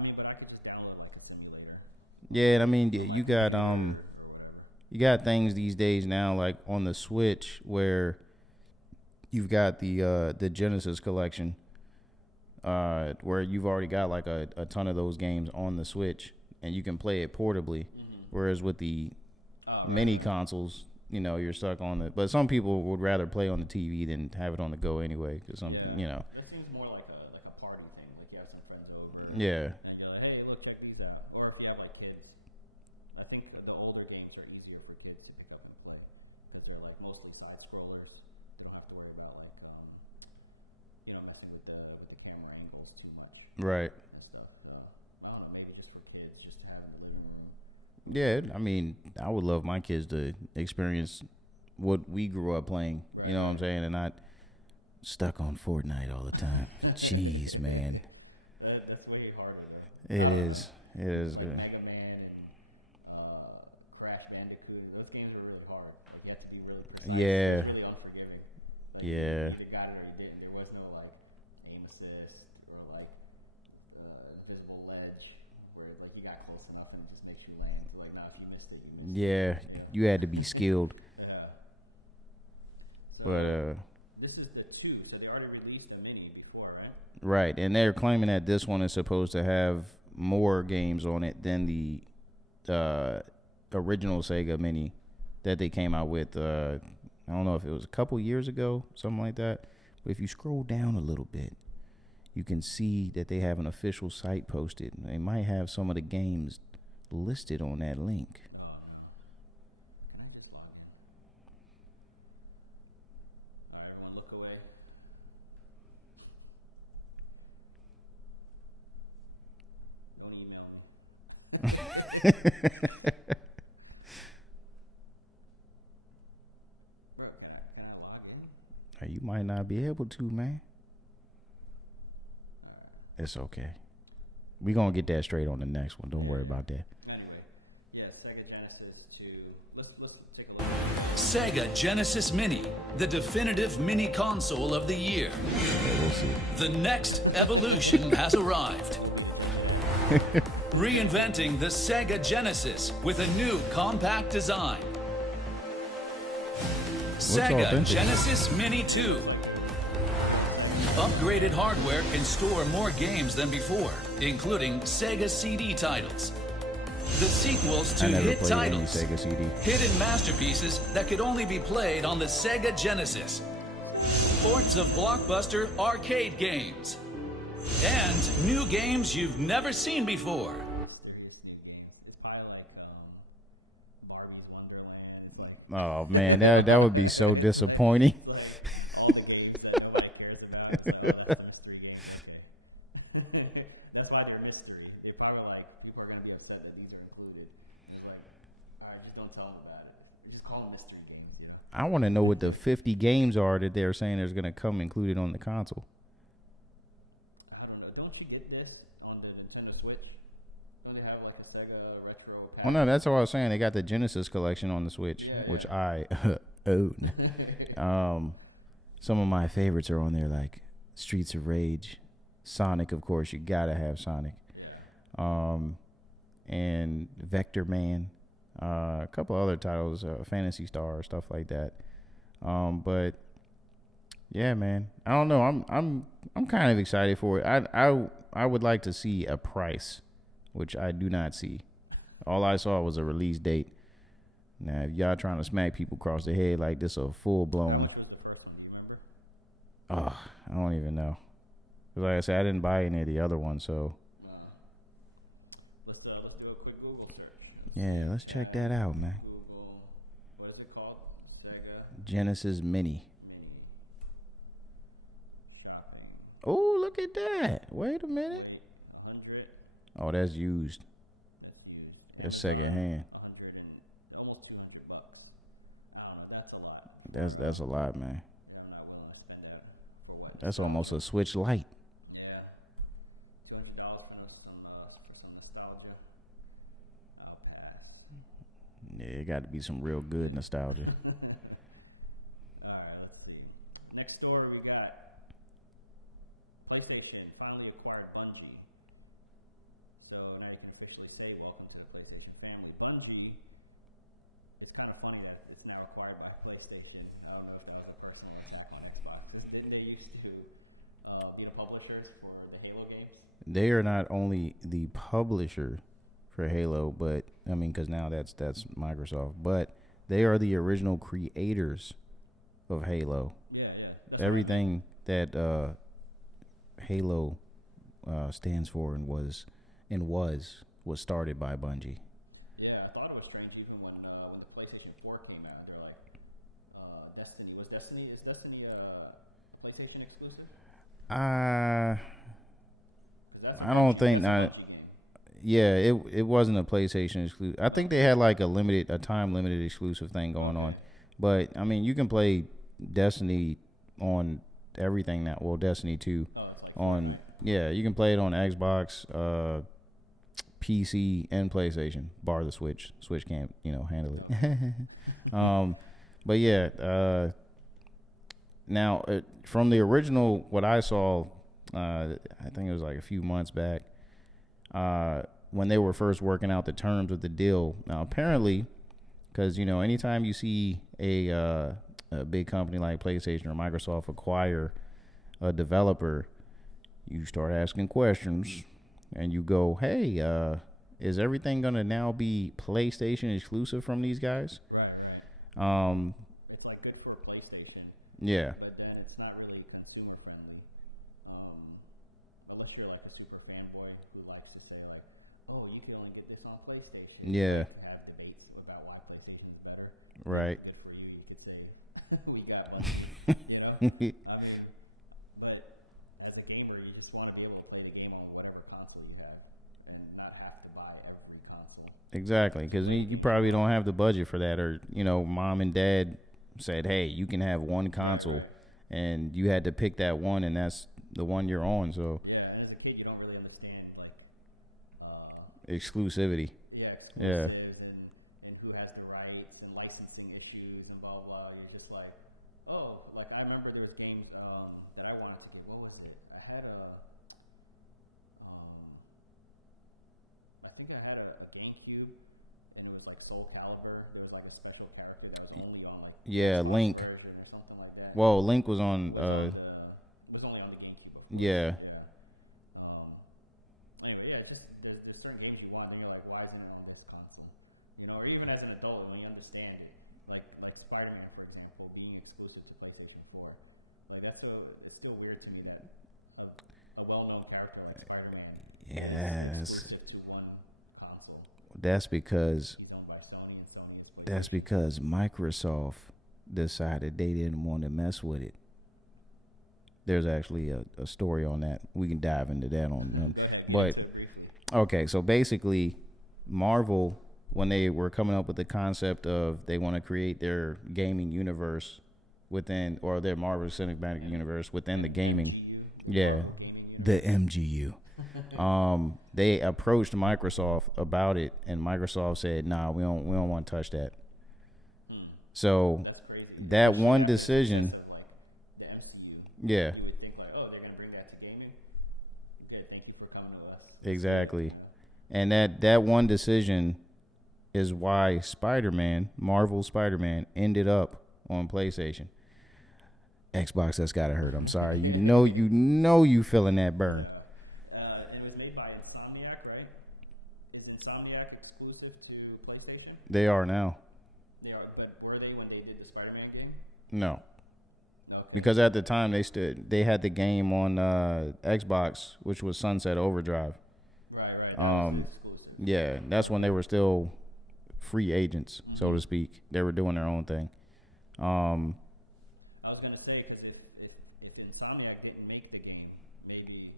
mean, but I could just download like a simulator. Yeah, and I mean, you got or whatever. You got things these days now, like on the Switch, where you've got the Genesis collection, where you've already got like a ton of those games on the Switch, and you can play it portably. Mm-hmm. Whereas with the mini consoles, you know, you're stuck on it. But some people would rather play on the TV than have it on the go anyway. Cause you know, that seems more like a party thing. Like you have some friends over, and you're like, hey, look, check these out. Or if you have like kids, I think the older games are easier for kids to pick up and play because they're like mostly side scrollers. They don't have to worry about like messing with the camera angles too much, right, and stuff. So I don't know, maybe just for kids, just to have in the living room. Yeah, I mean, I would love my kids to experience what we grew up playing. Right, you know what I'm saying, and not stuck on Fortnite all the time. Jeez, man, that's way harder though. I don't know. It is like Mega Man and Crash Bandicoot. Those games were really hard. Like you had to be really precise. Yeah. It was really unforgiving. Like you either got it or you didn't. There was no like aim assist or like invisible ledge where like you got close enough and it just makes you land. So like, no, if you missed it, you missed it. Yeah, you had to be skilled. Yeah. So this is the 2. So they already released a mini before, right? Right, and they're claiming that this one is supposed to have more games on it than the original Sega Mini that they came out with. I don't know if it was a couple years ago, something like that. But if you scroll down a little bit, you can see that they have an official site posted. They might have some of the games listed on that link. Oh, no. Can I just log in? All right, everyone look away. Don't email me. Bro, can I log in? You might not be able to, man. All right. It's okay. We're going to get that straight on the next one. Don't worry Yeah. about that. Anyway, yeah, Sega Genesis 2. Let's take a look at the trailer. Sega Genesis Mini, the definitive mini console of the year. We'll see. The next evolution has arrived. We'll be the judge of that. Reinventing the Sega Genesis with a new compact design. Sega authentic. Genesis Mini 2. It looks like a real Sega. Upgraded hardware can store more games than before, including Sega CD titles. The sequels to I never hit played any titles. Sega CD. Hidden masterpieces that could only be played on the Sega Genesis. Ports of blockbuster arcade games. And new games you've never seen before. Mysterious new games. It's probably like Barbie's Wonderland. It's like, Oh, man, that would be so disappointing. It's like all the games that nobody cares about. It's like, oh, that's the mystery games. Okay. That's why they're mystery. They're probably like, people are going to be upset that these are included. And it's like, all right, just don't tell them about it. Just call them mystery games, you know? I want to know what the 50 games are that they're saying there's going to come included on the console. I don't know. Don't you get this on the Nintendo Switch? Don't they have like a Sega retro pack? Well, no, that's what I was saying. They got the Genesis collection on the Switch, Yeah, which yeah. I own. Some of my favorites are on there, like Streets of Rage, Sonic, of course. You got to have Sonic. Yeah. And Vector Man, a couple other titles, Phantasy Star, stuff like that. But yeah, man, I don't know. I'm kind of excited for it. I would like to see a price, which I do not see. All I saw was a release date. Now, if y'all trying to smack people across the head like this, a full blown. How much was the first one? Do you remember? Oh, I don't even know. 'Cause like I said, I didn't buy any of the other ones, so. Let's do a quick Google search. Let's check that out, man. Google. What is it called? Sega Genesis Mini. Mini. Shopping. Oh, look at that. Wait a minute. Wait, 100. Oh, that's used. That's used. That's Amazon, secondhand. 100 and almost $200. I don't know. That's a lot. That's a lot, man. Yeah, I'm not willing to spend that for what? That's Nostalgia? almost a Switch Lite. Yeah, $200 for some nostalgia. I'll pass. Yeah, it got to be some real good nostalgia. All right, let's see. Next story we got. PlayStation finally acquired Bungie. So now you can officially say welcome to the PlayStation family. Bungie, it's kind of funny that it's now acquired by PlayStation. I don't know if that was a personal attack on Xbox. 'Cause didn't they used to be the publishers for the Halo games? They are not only the publisher for Halo, but I mean, because now that's Microsoft, but they are the original creators of Halo. Yeah. That's everything that Halo stands for and was started by Bungie. Yeah, I thought it was strange even when the PlayStation 4 came out. They're like, Destiny. Is Destiny a PlayStation exclusive? Because that's a Bungie game. Yeah, it wasn't a PlayStation exclusive. I think they had like a time limited exclusive thing going on. But I mean, you can play Destiny on everything now. Well, Destiny 2. Oh, it's like Fortnite. Yeah, you can play it on Xbox, PC, and PlayStation, bar the Switch. Switch can't, handle it. Okay. But yeah, now from the original, what I saw, I think it was like a few months back, when they were first working out the terms of the deal. Now, apparently, because anytime you see a big company like PlayStation or Microsoft acquire a developer, you start asking questions, and you go, "Hey, is everything gonna now be PlayStation exclusive from these guys?" Right. It's like good for PlayStation. Yeah. But then it's not really consumer friendly. unless you're like a super fanboy who likes to say like, oh, you can only get this on PlayStation. Yeah. Like have debates about why PlayStation is better. Right. Then good for you. You could say we got Bungie, you know? I mean, but as a gamer, you just want to be able to play the game on whatever console you have and not have to buy every console. Exactly, because you probably don't have the budget for that, or, you know, mom and dad said, hey, you can have one console. Right. And you had to pick that one, and that's the one you're on. So yeah, and as a kid, you don't really understand like exclusivity. Yeah, exclusives and who has the rights and licensing issues and blah blah. You're just like, oh, like I remember there was games that I wanted to get. What was it? I had I think I had a GameCube, and it was like Soul Calibur. There was like a special character that was only on like the Xbox Link version or something like that. Well, Link was on was only on the GameCube, of course. Yeah. Anyway, yeah, it's just there's certain games you want, then you're like, why isn't it on this console? You know, or even as an adult when you understand it, like Spider-Man, for example, being exclusive to PlayStation 4, like it's still weird to me that a well-known character like Spider-Man is exclusive to one console. That's because he's owned by Sony, and Sony is PlayStation. That's because Microsoft decided they didn't want to mess with it. There's actually a story on that. We can dive into that on Go ahead, get into it briefly. Okay, so basically, Marvel, when they were coming up with the concept of they want to create their gaming universe within, or their Marvel Cinematic Universe within the gaming MGU, the Marvel Gaming Universe, the MGU. They approached Microsoft about it, and Microsoft said, "Nah, we don't want to touch that." So that's crazy. That especially one after decision the success of like the MCU. Yeah, you would think like, oh, they're gonna bring that to gaming. Good, thank you for coming to us. Let's exactly. do it, you know? And that one decision is why Marvel Spider-Man, ended up on PlayStation. Xbox, that's gotta hurt. I'm sorry. You know you feeling that burn. Yeah. And it was made by Insomniac, right? Is Insomniac exclusive to PlayStation? They are now. They are, but were they when they did the Spider-Man game? No. Okay. Because at the time they had the game on Xbox, which was Sunset Overdrive. Right. That was the exclusive. Yeah, that's when they were still free agents, so to speak. They were doing their own thing. I was gonna say, because if Insomniac didn't make the game, maybe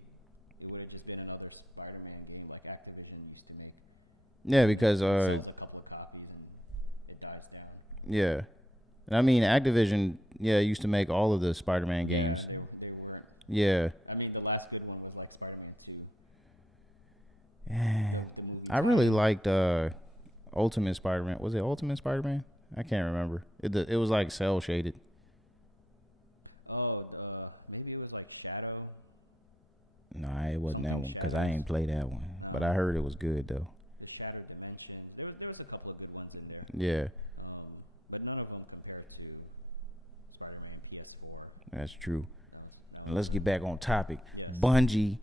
it would have just been another Spider-Man game like Activision used to make. Yeah, because it sells a couple of copies and it dies down. Yeah, and I mean Activision, used to make all of the Spider-Man games. Yeah, they weren't. Yeah, I mean the last good one was like Spider-Man 2. The movie. I really liked Ultimate Spider-Man. Was it Ultimate Spider-Man? I can't remember. It was like cell shaded. Oh, maybe it was like Shadow. No, it wasn't that one because I Shadows. ain't played that one. But I heard it was good though. The Shattered Dimensions. There was a couple of good ones in there. Yeah. But none of them compare to Spider-Man PS4. That's true. That was Let's get back on topic. Yes. Bungie,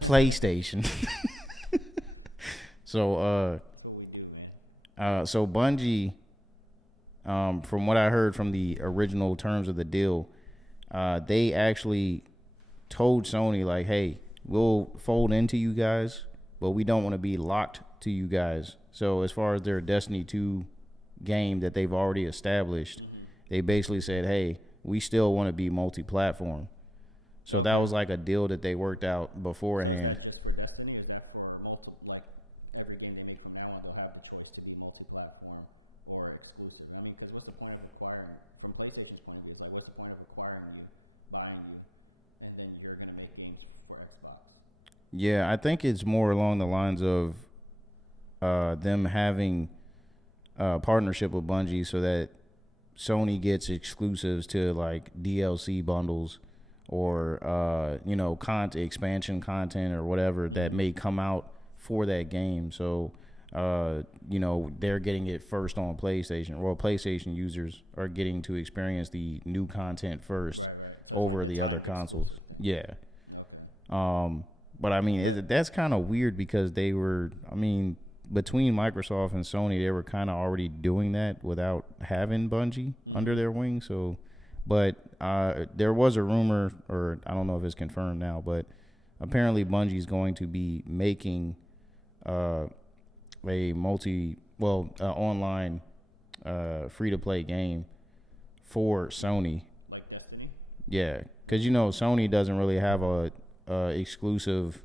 PlayStation. So that's what we do, man. So Bungie, from what I heard from the original terms of the deal, they actually told Sony like, "Hey, we'll fold into you guys, but we don't want to be locked to you guys." So as far as their Destiny 2 game that they've already established, they basically said, "Hey, we still want to be multi-platform." So that was like a deal that they worked out beforehand. So is that just for Destiny, or is that for like every game they make from now on, they'll have the choice to be multi-platform or exclusive? I mean, because what's the point of acquiring, from PlayStation's point of view, it's like, what's the point of acquiring you, buying you, and then you're going to make games for Xbox? Yeah, I think it's more along the lines of them having a partnership with Bungie so that Sony gets exclusives to like DLC bundles or expansion content or whatever that may come out for that game. So they're getting it first on PlayStation. Well, PlayStation users are getting to experience the new content first, right. So over it's like the other consoles. Thing. Yeah. Okay. But I mean, that's kind of weird because they were. I mean, between Microsoft and Sony, they were kind of already doing that without having Bungie under their wing. So, but there was a rumor, or I don't know if it's confirmed now, but apparently Bungie's going to be making online free-to-play game for Sony. Like Destiny? Yeah, because Sony doesn't really have a exclusive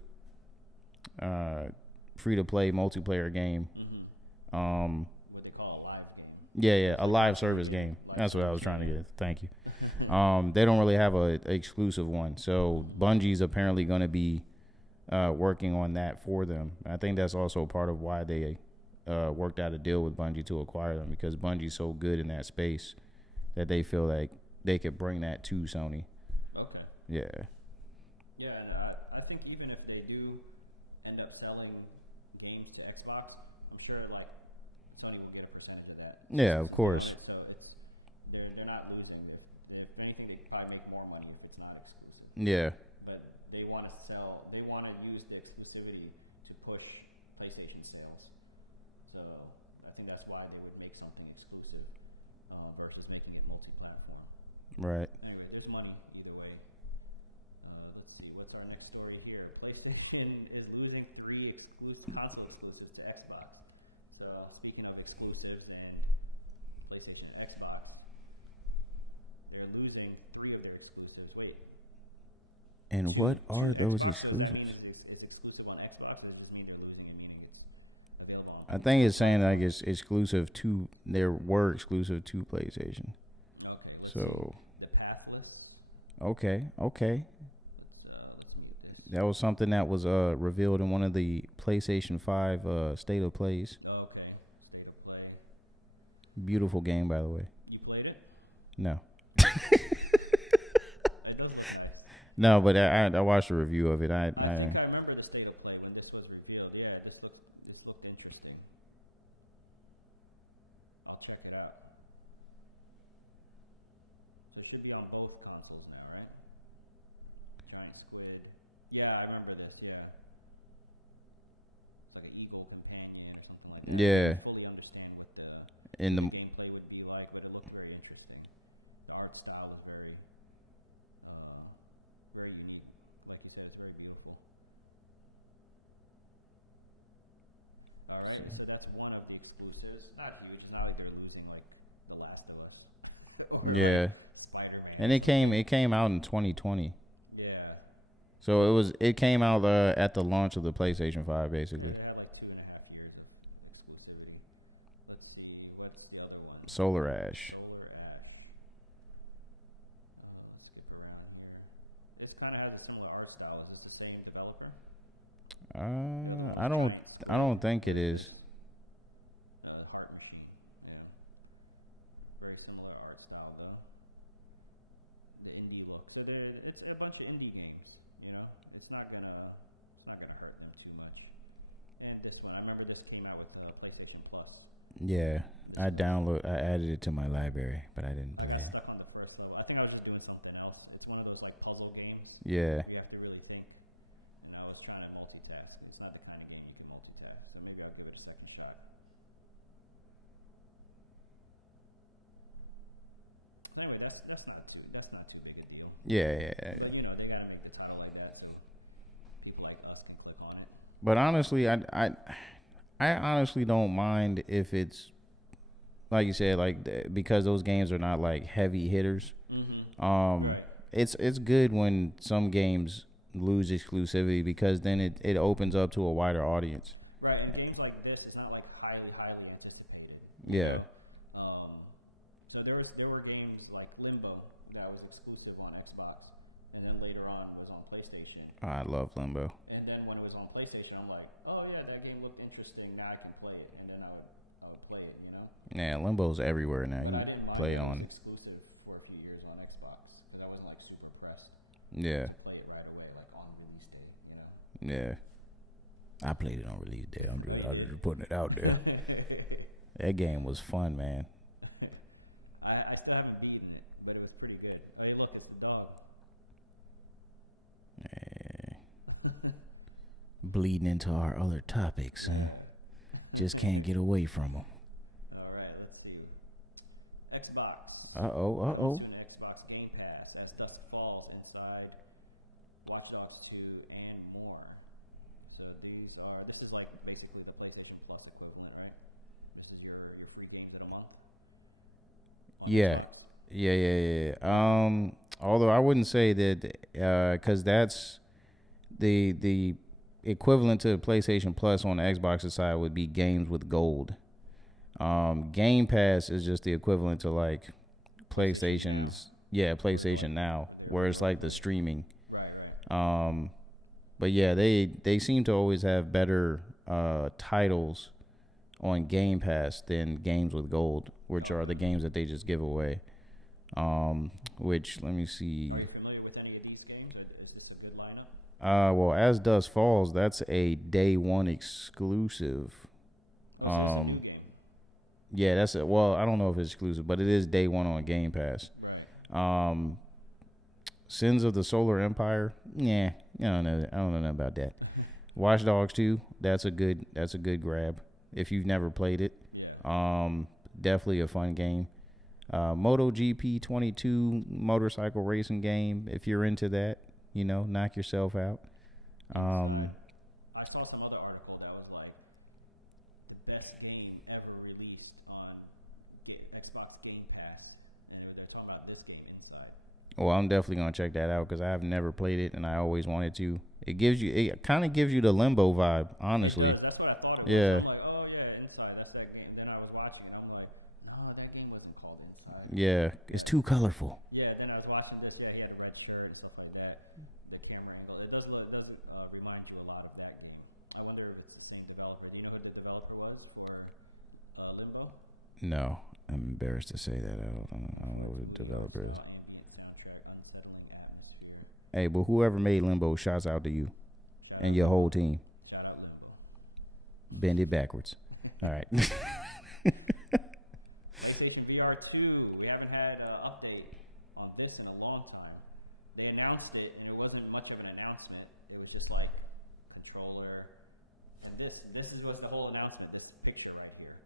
free-to-play multiplayer game. Mm-hmm. What they call a live game. Yeah, a live service game. That's what I was trying to get. Thank you. They don't really have a exclusive one, so Bungie's apparently going to be working on that for them. I think that's also part of why they worked out a deal with Bungie to acquire them, because Bungie's so good in that space that they feel like they could bring that to Sony. Okay. Yeah. Yeah, and I think even if they do end up selling games to Xbox, I'm sure like Sony will get a percentage of that. Yeah, of course. They own it, so they're not losing. If anything, they probably make more money if it's not exclusive. Yeah. But they want to use the exclusivity to push PlayStation sales. So I think that's why they would make something exclusive versus making it multi-platform. Right. Anyway, there's money either way. Let's see. What's our next story here? PlayStation is losing 3 console exclusives to Xbox. So speaking of exclusives and PlayStation and Xbox, they're losing 3 of their exclusives. Wait. And two what are those Xbox? exclusives? So does that mean it's exclusive on Xbox, or does it just mean they're losing and meaning it's available on? I think it's saying like it's exclusive to. They were exclusive to PlayStation. Okay, let's see. The Pathless. Okay. Let's mute this. That was something that was revealed in one of the PlayStation 5 State of Plays. Oh, okay, State of Play. Beautiful game, by the way. You played it? No. It does look nice. No, but I watched a review of it. I think I remember the State of Play when this was revealed. Yeah, this looked interesting. I'll check it out. So it should be on both consoles now, right? Giant squid. Yeah, I remember this. Yeah. It's like an eagle companion or something like that. Yeah. I didn't fully understand what the gameplay would be like, but it looked very interesting. The art style is very unique. Like you said, it's very beautiful. All right, so that's one of the exclusives. Not huge. It's not like they're losing like The Last of Us or like Spider-Man. And it came out in 2020. Yeah. So it came out at the launch of the PlayStation 5, basically. Yeah, they had like 2.5 years of exclusivity. Let's see, what's the other one? Solar Ash. Let's skip around here. This kind of has a similar art style. Is this the same developer? The other one was Giant Squid. I don't think what it is. Heart Machine. Yeah. Very similar art style though. The indie look. So it's a bunch of indie games. It's not gonna hurt them too much. And this one, I remember this came out with PlayStation Plus. Yeah, I added it to my library, but I didn't. I got stuck on the first level. I think I was just doing something else. It's one of those like puzzle games. Yeah. You have to really think. And I was trying to multitask. It's not the kind of game you can multitask. So maybe I'll give it a second shot. So anyway, that's not too big a deal. Yeah. But they got to make the title like that so people like us can click on it. But honestly, I honestly don't mind if it's like you said, like because those games are not like heavy hitters. Mm-hmm. Right. It's good when some games lose exclusivity because then it opens up to a wider audience. Right, and games like this is not like highly anticipated. You know? So there were games like Limbo that was exclusive on Xbox, and then later on was on PlayStation. I love Limbo. And then when it was on PlayStation, I'm like, oh yeah, that game looked interesting. Now I can play it, and then I would play it. Yeah, Limbo's everywhere now. But I didn't mind that it was exclusive for a few years on Xbox because I wasn't like super pressed. To play it right away, like on release day. Yeah. I played it on release day. You did? Just putting it out there. That game was fun, man. I still haven't beaten it, but it was pretty good. Oh, hey, look, it's the dog. Bleeding into our other topics. Yeah. Just can't get away from them. All right, let's see. Xbox. Comes to an Xbox Game Pass as dusk falls inside Watch Dogs 2, and more. So this is like basically the PlayStation Plus equivalent, right? This is your free games at a month on Xbox. Yeah. Although I wouldn't say that because that's the equivalent to PlayStation Plus on the Xbox side would be games with gold. Game Pass is just the equivalent to like PlayStation's PlayStation Now, where it's like the streaming. Right. But yeah, they seem to always have better titles on Game Pass than games with gold, which are the games that they just give away. Which, let me see. Are you familiar with any of these games? Or is this a good lineup? Well, As Dusk Falls, that's a day one exclusive. Oh, so this is a new game. Yeah, that's it. Well, I don't know if it's exclusive, but it is day one on Game Pass. Right. Sins of the Solar Empire. Yeah, I don't know nothing about that. Watch Dogs 2. That's a good grab if you've never played it. Yeah. Definitely a fun game. MotoGP 22 motorcycle racing game. If you're into that, knock yourself out. Inside. I saw some other article that was like the best game ever released on Xbox Game Pass, and they're talking about this game, Inside. Well, I'm definitely gonna check that out because I have never played it and I always wanted to. It kind of gives you the Limbo vibe, honestly. It does. That's what I thought it was. Yeah. I'm like, oh yeah, Inside. That's that game. And then I was watching it. I'm like, no, that game wasn't called Inside. Yeah, it's too colorful. Yeah. Then I was watching this. Yeah, he had a red shirt and stuff like that. The camera angle. It does remind you a lot of that game. I wonder if it's the same developer. Do you know who the developer was for Limbo? No. I'm embarrassed to say that. I don't know Its what moody art developer style, is. ambient soundtrack, unsettling atmosphere. Hey, but whoever made Limbo, shouts out to you. Shout out and your Limbo. whole team. Shout out Limbo. Bend it backwards. All right. PlayStation VR 2. We haven't had an update on this in a long time. They announced it, and it wasn't much of an announcement. It was just like controller, and this was the whole announcement. This picture right here.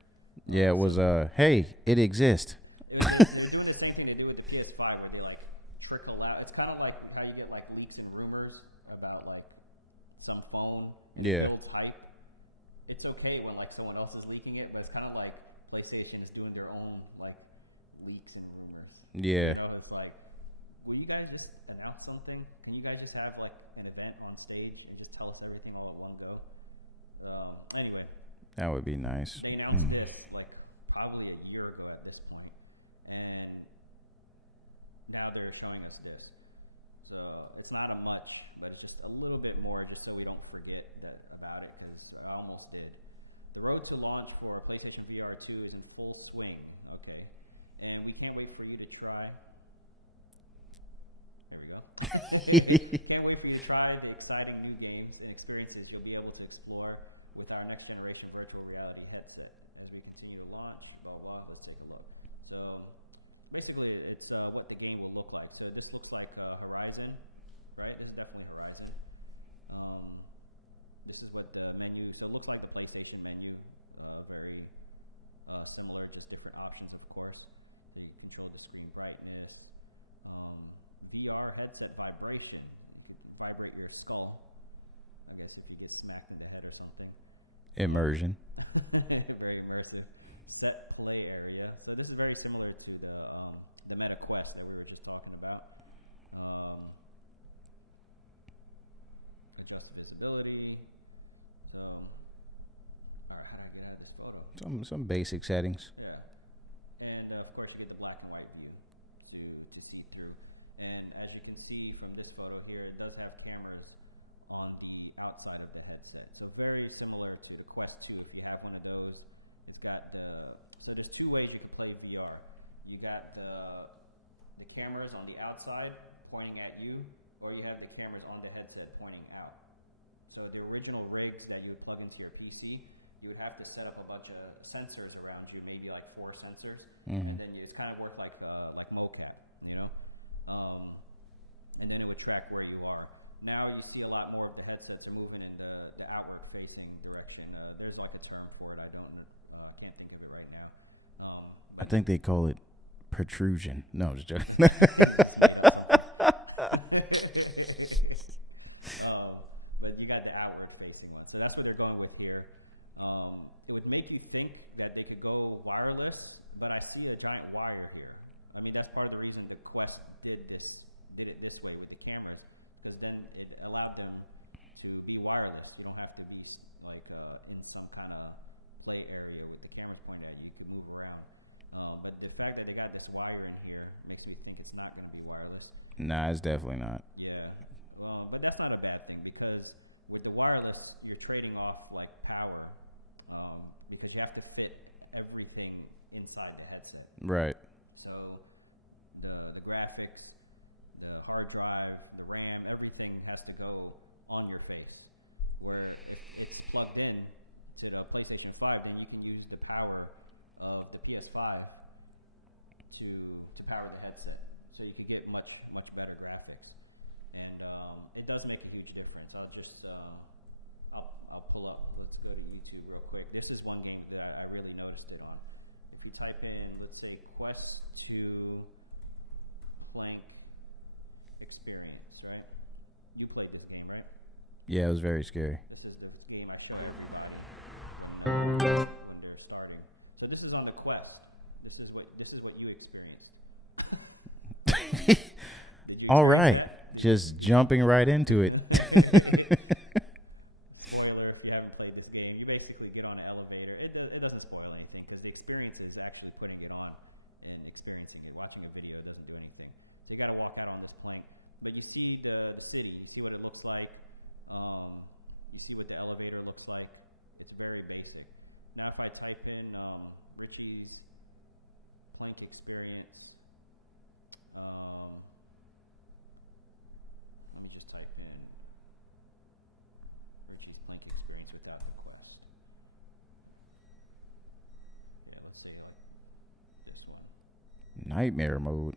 Yeah, it was. Hey, it exists. It was. They're doing the same thing they did with the PS5, where they like trickle out. It's kind of like how you get like leaks and rumors about like some phone, and it builds hype. It's okay when like someone else is leaking it, but it's kind of like PlayStation is doing their own like leaks and rumors. Yeah, it's like, will you guys just announce something? Can you guys just have like an event on stage and just tell us everything all at one go? Anyway. That would be nice. They announced this like probably a year ago at this point, and now they're showing us this. So it's not a much, but it's just a little bit more, just so we don't forget about it, because I almost did. The road to launch for PlayStation VR 2 is in full swing. Okay, and we can't wait for you to try. There we go. Can't wait for you to try the exciting new games and experiences you'll be able to explore with our next generation virtual reality headset as we continue to launch, blah, blah. Let's take a look. So basically it's what the game will look like. So this looks like Horizon, right? This is definitely Horizon. This is what the menu, so it looks like the PlayStation menu, very similar, just different options, of course. So you control the screen brightness, VR headset vibration. You could vibrate your skull, I guess, if you get smacked in the head or something. Immersion. Very immersive. Set play area. So this is very similar to the Meta Quest that we were just talking about. Adjust visibility. So, all right, how do I get out of this photo? Some basic settings. Yeah. And, of course, you get the black and white view to see through. And as you can see from this photo here, it does have cameras on the outside of the headset. So very similar to the Quest 2. If you have one of those, it's got so there's two ways you could play VR. You got the cameras on the outside pointing at you, or you have the cameras on the headset pointing out. So the original rigs that you would plug into your PC, you would have to set up a bunch of sensors around you, maybe like 4 sensors, and then it's kind of work like mocap, and then it would track where you are. Now you see a lot more of the headsets are moving in the outward facing direction. There's like a term for it. I can't think of it right now. But I think they call it protrusion. No, I'm just joking. just made up something. But you got the outward facing one. So that's what they're going with here. It would make you think that they could go wireless, but I see a giant wire here. I mean, that's part of the reason the Quest did it this way with the cameras, because then it allowed them to be wireless. You don't have to be like in some kind of play area with the cameras pointed at you. You could move around. But the fact that they got this wire in here makes me think it's not going to be wireless. Nah, it's definitely not. Yeah. But that's not a bad thing, because with the wireless, you're trading off like power, because you have to fit everything inside the headset. Right. So the graphics, the hard drive, the RAM, everything has to go on your face. Where if it's plugged in to the PlayStation 5, then you can use the power of the PS5 to power the headset. So you could get much better graphics. And it does make a huge difference. I'll just I'll pull up. Let's go to YouTube real quick. This is one game that I really noticed it on. If you type in, let's say, Quest 2 Plank Experience, right? You played this game, right? Yeah, it was very scary. This is the game I show everybody when they're starting. So this is on the Quest. This is what you experienced. Did you experience that? Just jumping right into it. Spoiler if you haven't played this game. You basically get on an elevator. It doesn't spoil anything, because the experience is actually putting it on and experiencing it. Watching a video doesn't do anything. So you got to walk out on this plank. But you see the city. You see what it looks like. You see what the elevator looks like. It's very basic. Now if I type in Richie's Plank Experience, let me just type in Richie's Plank Experience without the Quest. Yeah, let's say like this one. Nightmare mode.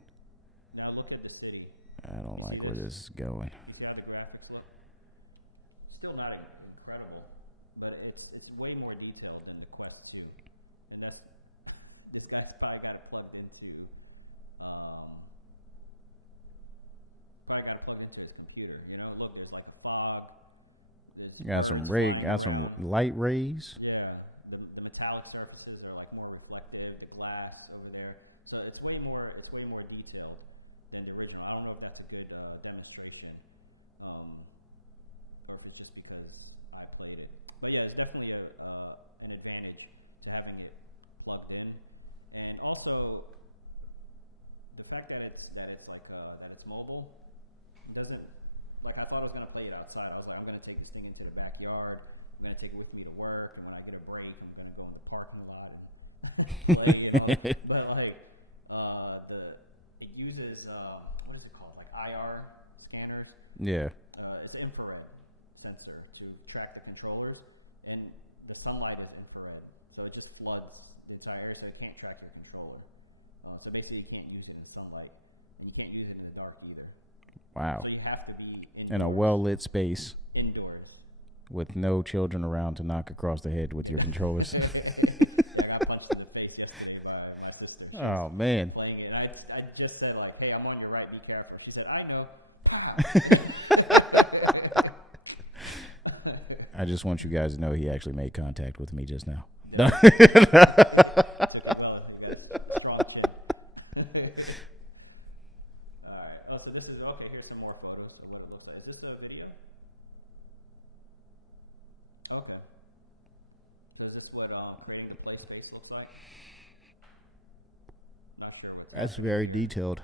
Now look at the city. I don't You like see where this? this is going. You see how the graphics look? Still not incredible, but it's way more detailed than the Quest 2. And that's this guy's probably got it plugged into his computer. You know, look, there's like a fog. There's birds flying around. Some light rays. Yeah, the metallic surfaces are like more reflective. The glass over there, so it's way more detailed than the original. I don't know if that's a good demonstration, or if it's just because I played it. But yeah, it's definitely an advantage to having it plugged in, and also the fact that it's mobile doesn't. Like, I thought I was going to play it outside. I was like, I'm going to take this thing into the backyard. I'm going to take it with me to work. And when I get a break, I'm going to go in the parking lot and play and all that. But, like, it uses, what is it called? Like IR scanners. Yeah. It's an infrared sensor to track the controllers. And the sunlight is infrared. So it just floods the entire area, so it can't track your controller. So basically, you can't use it in sunlight. And you can't use it in the dark either. Wow. So you have to be indoors. In a well-lit space. Indoors. With no children around to knock across the head with your controllers. Yeah, I got punched in the face yesterday by my sister. She was playing it. And I just said, like, hey, I'm on your right. Be careful. She said, I know. Pow! I just want you guys to know he actually made contact with me just now. Did I? Took it well. You got a strong chin. All right. Oh, so this is, okay, here's some more photos of what it looks like. Is this a video? Okay. So is this what creating the play space looks like? Not sure what's happening here. That's very detailed.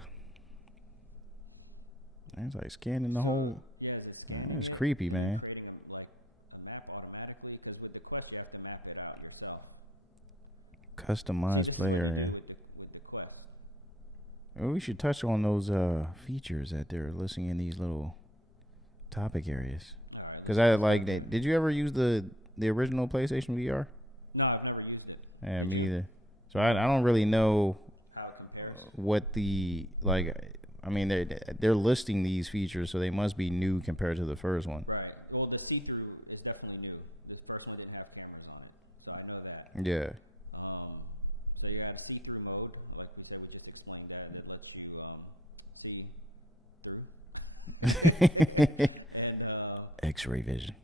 It's like scanning the whole. Yeah, is it scanning it? It's creepy, and man. Then creating a map automatically? Because with the Quest, you have to map it out yourself. Customized. See, this is what you do with the Quest. Well, we should touch on those features that they're listing in these little topic areas. All right. Because I like that. Did you ever use the original PlayStation VR? No, I've never used it. Yeah, Did me you? either. So I don't really know how it compares. What the I mean, they're listing these features, so they must be new compared to the first one. Right. Well, the see-through is definitely new. The first one didn't have cameras on it, so I know that. Yeah. So you got a see-through mode, like we said. We just explained that lets you see through. And X-ray vision.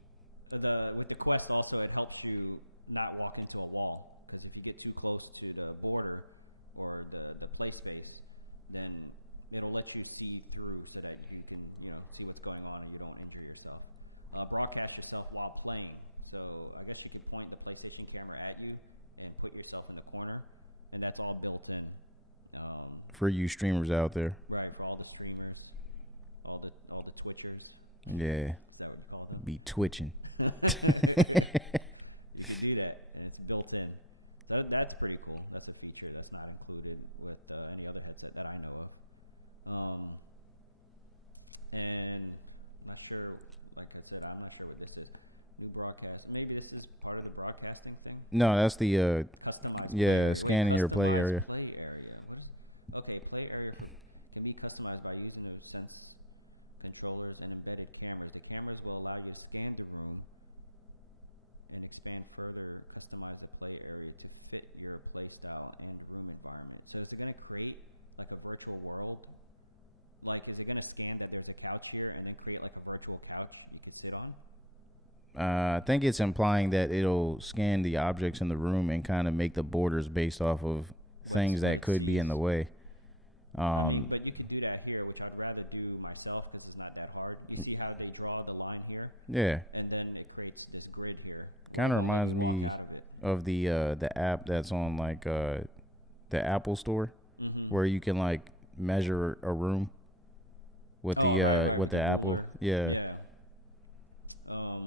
With the Quest also, it helps you not walk into a wall, because if you get too close to the border or the play space, then it'll let you see through so that you can, see what's going on and you don't injure yourself. Broadcast yourself while playing. So I guess you could point the PlayStation camera at you and put yourself in the corner, and that's all built in. For you streamers out there. Right, for all the streamers, all the Twitchers. Yeah. Is that what you call them? Be twitching. You could do that, and it's built in. So that's pretty cool. That's a feature that's not included with any other headset that I know of. And I'm not sure, like I said, I'm not sure what this is. New broadcast. Maybe this is part of the broadcasting thing? No, that's the... customized play area. Scanning your play area. Customized play area. What is... Okay, play area can be customized by using the sense controllers and embedded cameras. The cameras will allow you to scan the room and expand further, customize the play area to fit your play style and room environment. So is it going to create like a virtual world? Like, is it going to scan that there's a couch here and then create like a virtual couch you could sit on? I think it's implying that it'll scan the objects in the room and kind of make the borders based off of things that could be in the way. But you could do that here, which I'd rather do myself because it's not that hard. You see how they draw the line here? Yeah. And then it creates this grid here. Kind of reminds me walk out of it. Of the app that's on like the Apple Store, where you can like measure a room with with the Apple. Ruler. Yeah. Yeah.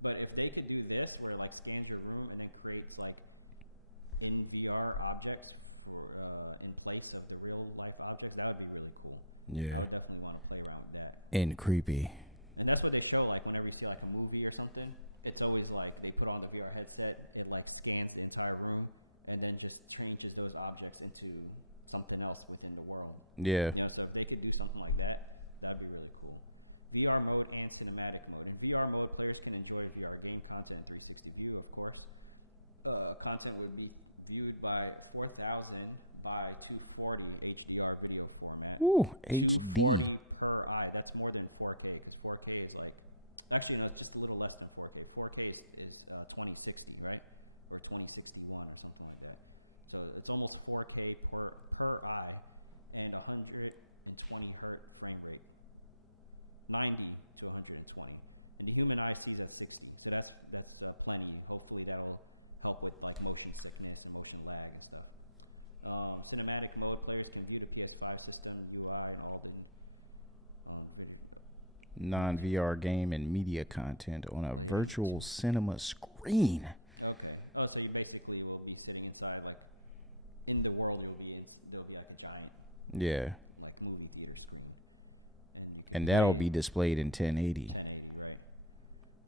But if they could do this, where it like scans your room and then creates like in VR objects for in place of the real life objects, that would be really cool. Yeah. I would definitely want to play around with that. And creepy. And that's what they show, like whenever you see like a movie or something, it's always like they put on the VR headset, it like scans the entire room and then just changes those objects into something else within the world. Yeah. So if they could do something like that, that'd be really cool. VR mode and cinematic mode. In VR mode, players can enjoy VR game content in 360 view, of course. Content would be viewed by 4000 by 240 HDR video format. Ooh, 240 per eye. That's more than 4K, because 4K is like... Actually, no, it's just a little less than 4K. 4K is 2060, right? Or 2061 or something like that. So it's almost 4K per eye and 120 hertz frame rate. 90 to 120, and the human eye sees at 60. So that's plenty. Hopefully that'll help with like motion sickness and motion lag and stuff. Cinematic mode, players can view the PS5 system UI and all the video, non-VR game and media content on a virtual cinema screen. Okay. Oh, so you basically will be sitting inside, like in the world. There'll be like a giant like movie theater screen. And you can that'll be displayed in 1080. 1080, right.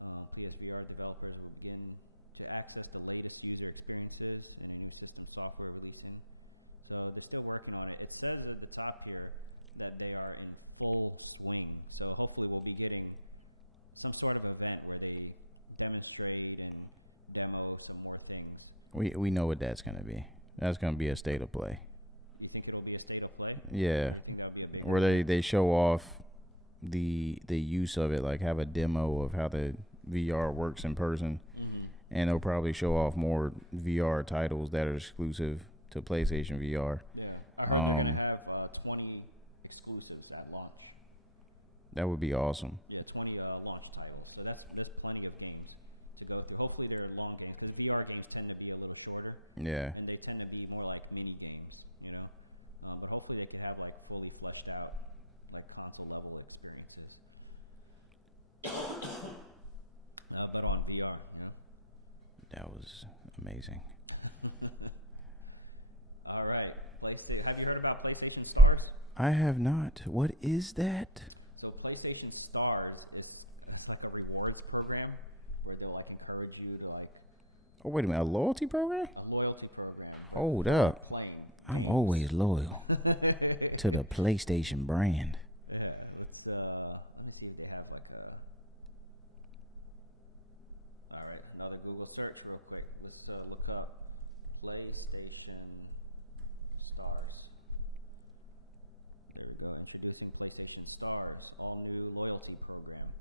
PSVR developers will begin to access the latest user experiences in a new system software releasing. So they're still working on it. It says at the top here that they are in full swing. So hopefully we'll be getting some sort of event where they demonstrate and demo some more things. We know what that's going to be. That's going to be a state of play. You think it'll be a state of play? Yeah. Or you think that would be a big where they show off the use of it, like have a demo of how the VR works in person, and they'll probably show off more VR titles that are exclusive to PlayStation VR. Yeah, I heard they're gonna have 20 exclusives at launch. That would be awesome. Yeah, 20 launch titles. So there's plenty of games to go through. Hopefully they're long games, because VR games tend to be a little shorter. Yeah. And they tend to be more like mini games, But hopefully they could have like fully fleshed out, like console level experiences. But on VR, That was amazing. All right, PlayStation. Have you heard about PlayStation Stars? I have not. What is that? So PlayStation Stars it's like a rewards program where they'll like encourage you to like. Oh, wait a minute, a loyalty program? A loyalty program. But hold up. Like playing games. I'm always loyal to the PlayStation brand. Yeah, let me see if they have like a. All right, another Google search real quick. Let's look up PlayStation Stars. There we go. Introducing PlayStation Stars, all new loyalty program.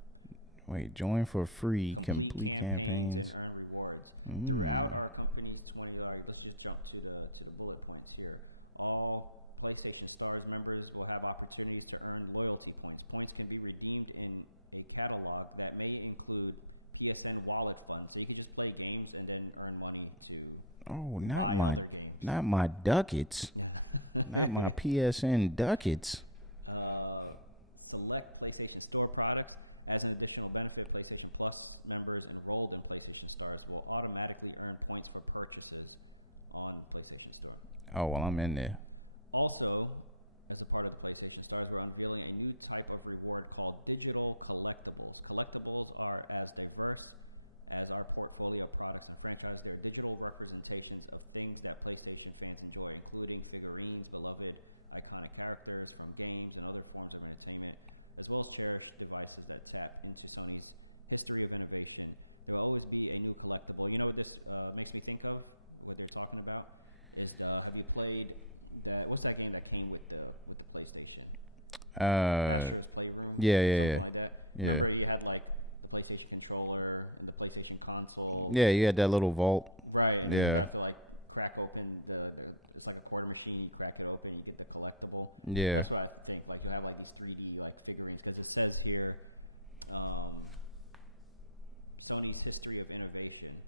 Wait, join for free. Complete campaigns and earn rewards. Throughout our company's 20. Let's just jump to the bullet points here. All PlayStation Stars members will have opportunities to earn loyalty points. Points can be redeemed in a catalog that may include PSN wallet funds. So you could just play games and then earn money to buy other games. Not my ducats. Not my PSN ducats. Select PlayStation Store products. As an additional benefit, PlayStation Plus members enrolled in PlayStation Stars will automatically earn points for purchases on PlayStation Store. Oh, well, I'm in there. Also, as a part of the PlayStation Stars, we're unveiling a new type of reward called digital collectibles. Collectibles are as diverse as our portfolio of products and franchises. They are digital representations of things that PlayStation fans enjoy, including figurines, beloved iconic characters from games and other forms of entertainment, as well as cherished devices that tap into Sony's history of innovation. There will always be a new collectible. You know what this makes me think of? What they're talking about is have you played what's that game that came with the PlayStation? Astro's Playroom. Something like that. Yeah. Remember, you had like the PlayStation controller and the PlayStation console. Yeah, you had that little vault. Right, and you have to like crack open it's like a quarter machine. You crack it open, you get the collectible. Yeah, that's what I think. Like you have like these 3D like figurines, because it says here, Sony's history of innovation,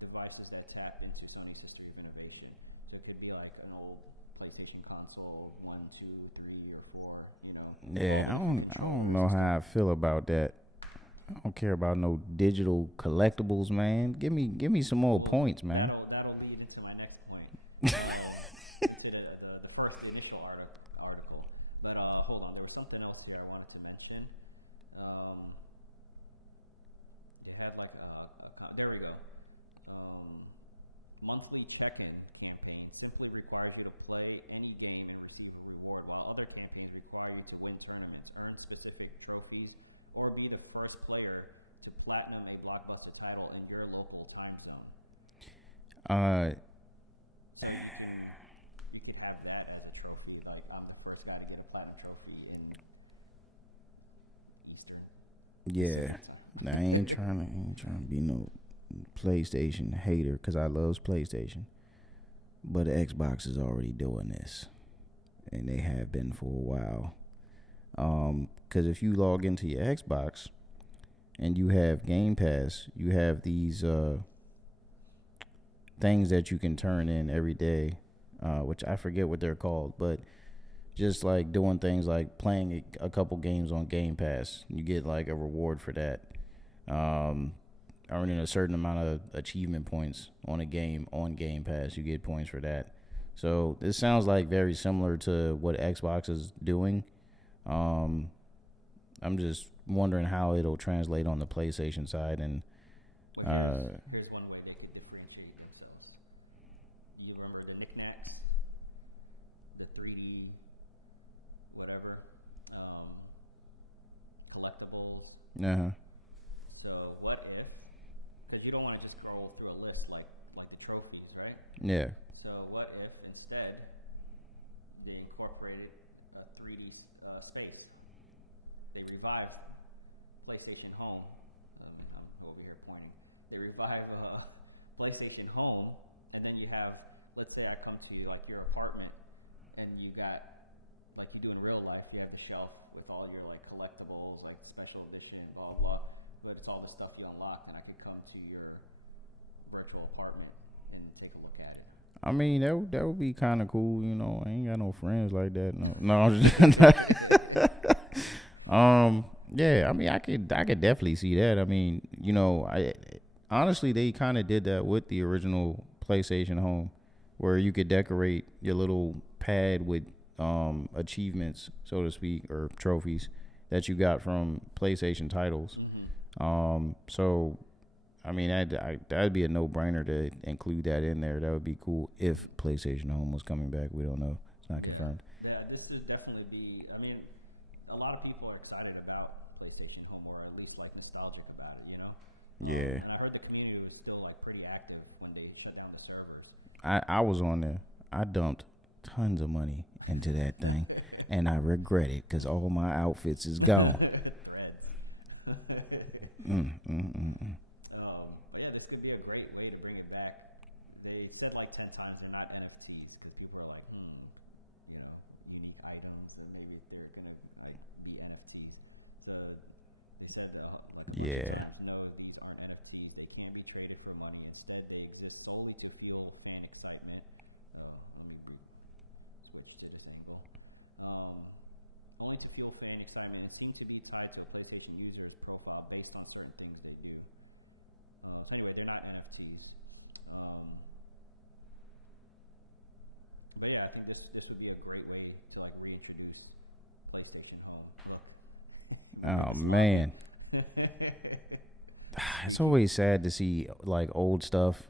devices that tap into Sony's history of innovation. So it could be like an old PlayStation console 1, 2, 3, or 4. You know, all the different controllers. I don't know how I feel about that. I don't care about no digital collectibles, man. Give me some more points, man. That'll lead into my next point, into the initial article. But hold on, there was something else here I wanted to mention. They had like there we go. Monthly check-in campaign simply requires you to play any game and receive a reward, while other campaigns require you to win tournaments, earn specific trophies, or be the first player to platinum a blockbuster title in your local time zone. So you could have that as a trophy. Like, I'm the first guy to get a platinum trophy in Eastern Pacific time. I ain't trying to be no PlayStation hater, because I love PlayStation, but Xbox is already doing this, and they have been for a while. Because if you log into your Xbox and you have Game Pass, you have these things that you can turn in every day, which I forget what they're called, but just like doing things like playing a couple games on Game Pass, you get like a reward for that. Earning a certain amount of achievement points on a game on Game Pass, you get points for that. So this sounds like very similar to what Xbox is doing. I'm just wondering how it'll translate on the PlayStation side. And here's one way they could differentiate themselves. You remember the knickknacks, the 3D, whatever, collectibles. So what if? Because you don't want to just scroll through a list like the trophies, right? Yeah. So what if instead they incorporated a 3D space? They revived PlayStation Home. I mean, I'm over here pointing. They revive PlayStation Home, and then you have, let's say I come to you, like your apartment, and you got, like you do in real life, you have the shelf with all your like collectibles, like special edition, blah, blah, but it's all the stuff you unlocked, and I could come to your virtual apartment and take a look at it. I mean, that would be kind of cool, you know. I ain't got no friends like that. No, I'm just yeah, I mean, I could definitely see that. I mean, you know, honestly, they kind of did that with the original PlayStation Home, where you could decorate your little pad with achievements, so to speak, or trophies that you got from PlayStation titles. So, I mean, that'd be a no-brainer to include that in there. That would be cool if PlayStation Home was coming back. We don't know. It's not confirmed. Yeah, this would definitely be. I mean, a lot of people are excited about PlayStation Home, or at least like nostalgic about it, you know? And I heard the community was still like pretty active when they shut down the servers. I was on there. I dumped tons of money into that thing, and I regret it because all my outfits is gone. Threads. But yeah, this could be a great way to bring it back. They said like 10 times they're not NFTs because people are like, you know, unique items, and maybe they're gonna like be NFTs. So they said like a bunch of times, no, these aren't NFTs. They can't be traded for money. Instead, they exist solely to fuel fan excitement. Oh, let me switch to this angle. Only to fuel fan excitement and seem to be tied to a PlayStation user's profile based on certain things they do. So anyway, they're not NFTs. But yeah, I think this would be a great way to like reintroduce PlayStation Home. Look. Oh man. It's always sad to see like old stuff.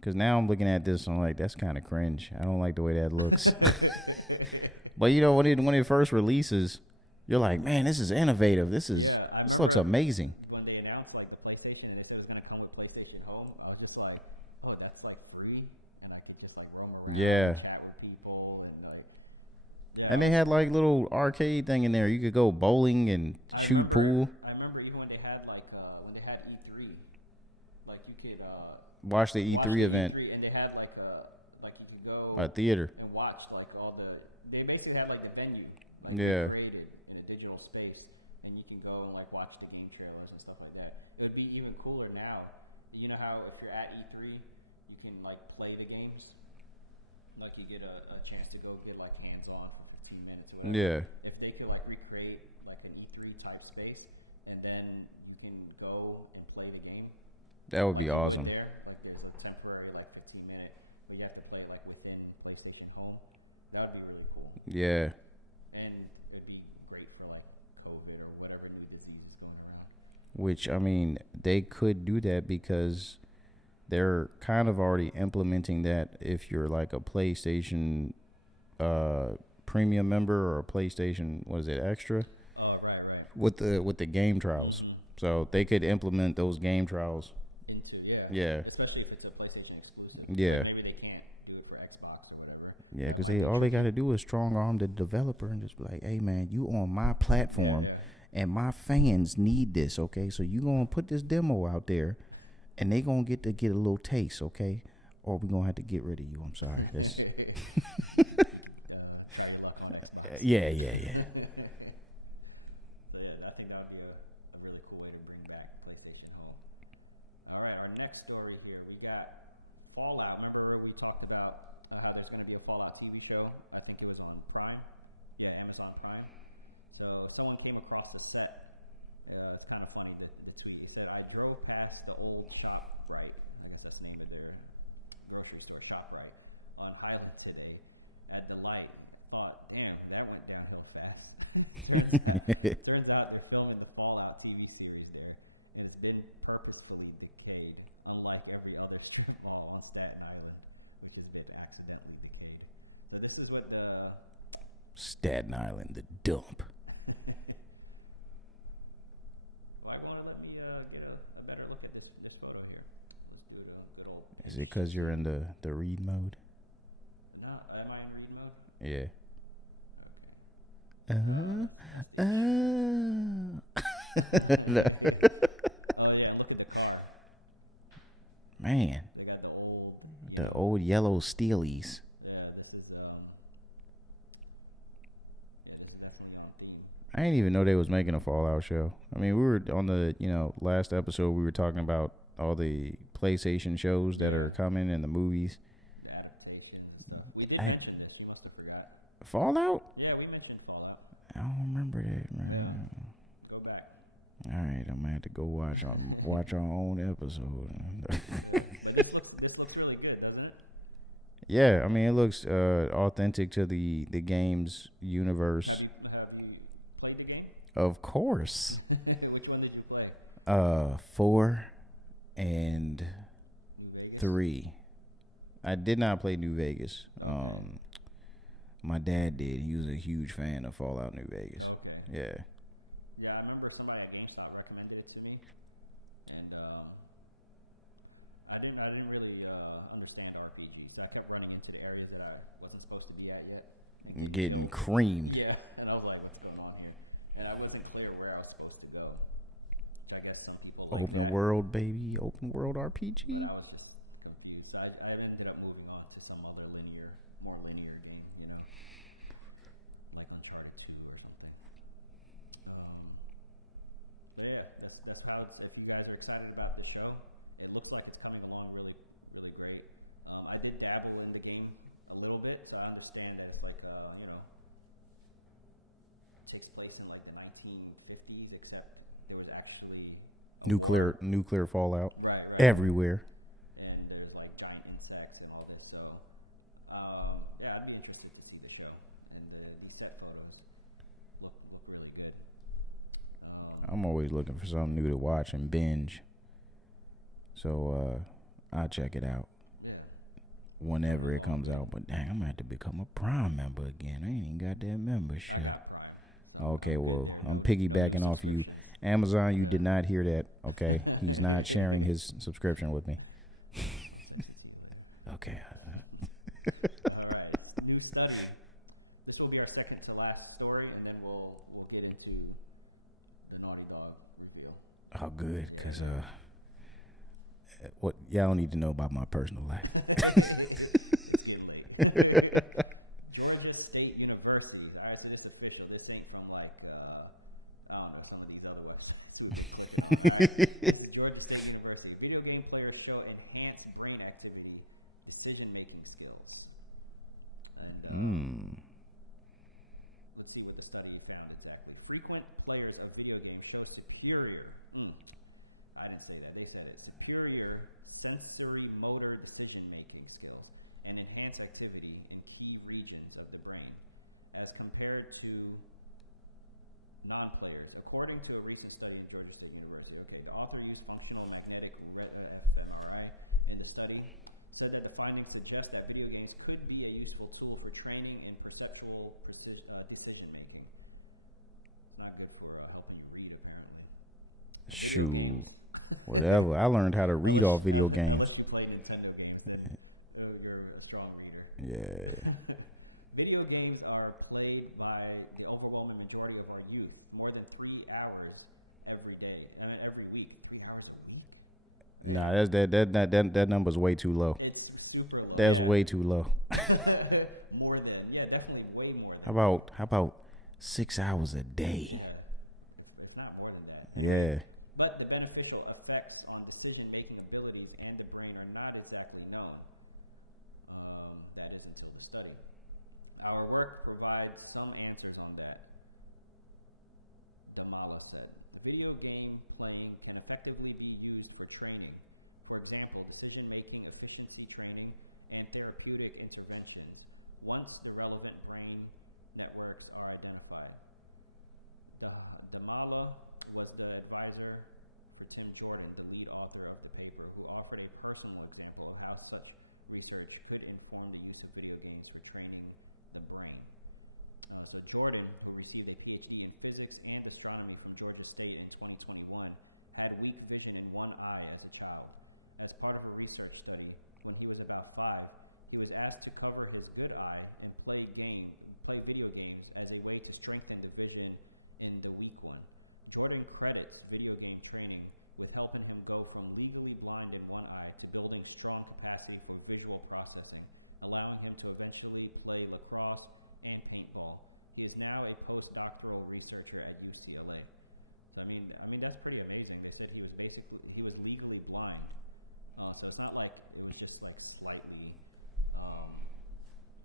Because now I'm looking at this and I'm like, that's kind of cringe. I don't like the way that looks. But, you know, when it first releases, you're like, man, this is innovative. This remember looks amazing. When they announced, like, the PlayStation and they said it was going to come with PlayStation Home, I was just like, oh, that's, like, free? And I could just, like, roam around and chat with people and, like, yeah. And they had, like, little arcade thing in there. You could go bowling and shoot pool. I remember even when they had, like, when they had E3, like, you could... watch the E3 event. E3, and they had like you could go a theater and watch like they basically had like the venue like recreated in a digital space, and you can go and like watch the game trailers and stuff like that. It would be even cooler now. You know how if you're at E3, you can like play the games, like you get a chance to go get like hands-on for 15 minutes or whatever. Yeah. If they could like recreate like an E3 type space, and then you can go and play the game. That would like be you awesome. would there. Like there's a temporary like 15-minute, but you have to play it like within PlayStation Home. That would be really cool. Yeah. And it would be great for like COVID or whatever new disease is going around. Which, I mean, they could do that because they're kind of already implementing that if you're like a PlayStation premium member or a PlayStation, what is it, extra? Oh, right. With the game trials. Mm-hmm. So they could implement those game trials. Yeah. Especially if it's a PlayStation exclusive. Yeah. Like maybe they can't do it for Xbox or whatever. Yeah, because all they got to do is strong arm the developer and just be like, hey, man, you on my platform. Yeah. And my fans need this, okay? So you going to put this demo out there, and they going to get a little taste, okay? Or we going to have to get rid of you. I'm sorry. You could try your luck on Xbox. Yeah. So, yeah, I think that would be a really cool way to bring back PlayStation Home. All right, our next story here, we got Fallout. Remember we talked about how there's going to be a Fallout TV show? I think it was on Prime. Yeah, Amazon Prime. So someone came across the set. It's kind of funny, the tweet. He said, I drove past the old ShopRite. I guess that's the name of their grocery store, ShopRite, on Highland today. At the light, thought, damn, that went downhill fast. Turns out they're filming the Fallout TV series there, and it's been purposefully decayed, unlike every other strip mall on Staten Island, which has been accidentally decayed. So this is what the... Staten Island, the dump. Why won't it let me get a better look at this photo here? Let's do it a good old pinch. Is it because you're in the read mode? No, am I in read mode? Yeah. Okay. That's the issue. Oh yeah, and look at the car. Man. They got the old, old yellow Steelies. Yeah, this is this is definitely on theme. I didn't even know they was making a Fallout show. I mean, we were on the, last episode we were talking about all the PlayStation shows that are coming and the movies. The adaptations and stuff. We did mention this. You must have forgot. Fallout? Yeah, we mentioned Fallout. I don't remember that. Man. Yeah. Go back. All right, I'm gonna have to go watch our own episode. Yeah. But this looks really good, doesn't it? Yeah, I mean it looks authentic to the game's universe. Have you played the game? Of course. Which one did you play? 4 and New Vegas. 3. I did not play New Vegas. Okay. My dad did. He was a huge fan of Fallout New Vegas. Okay. Yeah. Yeah, I remember somebody at GameStop recommended it to me, and I didn't really understand RPG, so I kept running into the areas that I wasn't supposed to be at yet and getting killed. Creamed. Yeah, and I was like, what's going on here? And I wasn't clear where I was supposed to go, which I guess some people like that. Open world, baby. Open world RPG. But I was just confused. So I ended up moving on to some other more linear game, you know, like Uncharted 2 or something. But yeah, that's how it's. If you guys are excited about the show, it looks like it's coming along really, really great. I did dabble in the game a little bit, so I understand that it's like, you know, takes place in like the 1950s, except there was actually a nuclear fallout. Right. Everywhere. And there's like giant insects and all this. So, yeah, I'd be interested to see the show. And these set photos look really good. I'm always looking for something new to watch and binge. So I'll check it out. Yeah. Whenever it comes out. But dang, I'm going to have to become a Prime member again. I ain't even got that membership. I got Prime. So okay, I'm well, good there. I'm piggybacking off you. Amazon, you did not hear that. Okay, he's not sharing his subscription with me. I'll text it to you later. Okay. All right, new study. This will be our second to last story, and then we'll get into the Naughty Dog reveal. Oh, good. Yeah. What y'all need to know about my personal life? It's getting late. Georgia State University. All right, so this is official. This ain't from like, I don't know, some of these other websites we've been clicking on. All right, this is Georgia State University. Video game players show enhanced brain activity, decision-making skills. And let's see what the study found exactly. Frequent players of video games show superior, I didn't say that. They said it. Superior sensory motor decision-making skills and enhanced activity in key regions of the brain as compared to non-players, according to a recent study in Georgia State University. Okay, the author used functional magnetic fMRI in the study, said that the findings suggest that video games could be a useful tool for training in perceptual decision-making. It's not good for helping you read, apparently. Video games. Whatever. I learned how to read all video games. Unless you play Nintendo games, then you're a strong reader. Yeah. Video games are played by the overwhelming majority of our youth, more than 3 hours every day. I mean, every week. 3 hours a week? Yeah. Nah, that number's way too low. It's super low. That's way too low. More than, definitely way more than. How about 6 hours a day? Yeah, if not more than that. Anyway. Yeah. But the beneficial effects on decision-making abilities and the brain are not exactly known. That is until the study. Our work provides some answers on that, Damala said. Video game playing can effectively be used for training. For example, decision-making, efficiency training, and therapeutic interventions, once the relevant brain networks are identified. Damala was the advisor for Tim Jordan, the lead author of the paper, who offered a personal example of how such research could inform the use of video games for training the brain. So Jordan, who received a PhD in physics and astronomy from Georgia State in 2021, had weak vision in one eye as a child. As part of a research study, when he was about 5, he was asked to cover his good eye and play video games as a way to strengthen the vision in the weak one. Jordan credits video game training with helping him go from legally blind in one eye to building strong capacity for visual processing, allowing him to eventually play lacrosse and paintball. He is now a postdoctoral researcher at UCLA. So I mean that's pretty amazing. They said he was legally blind. So it's not like it was just like slightly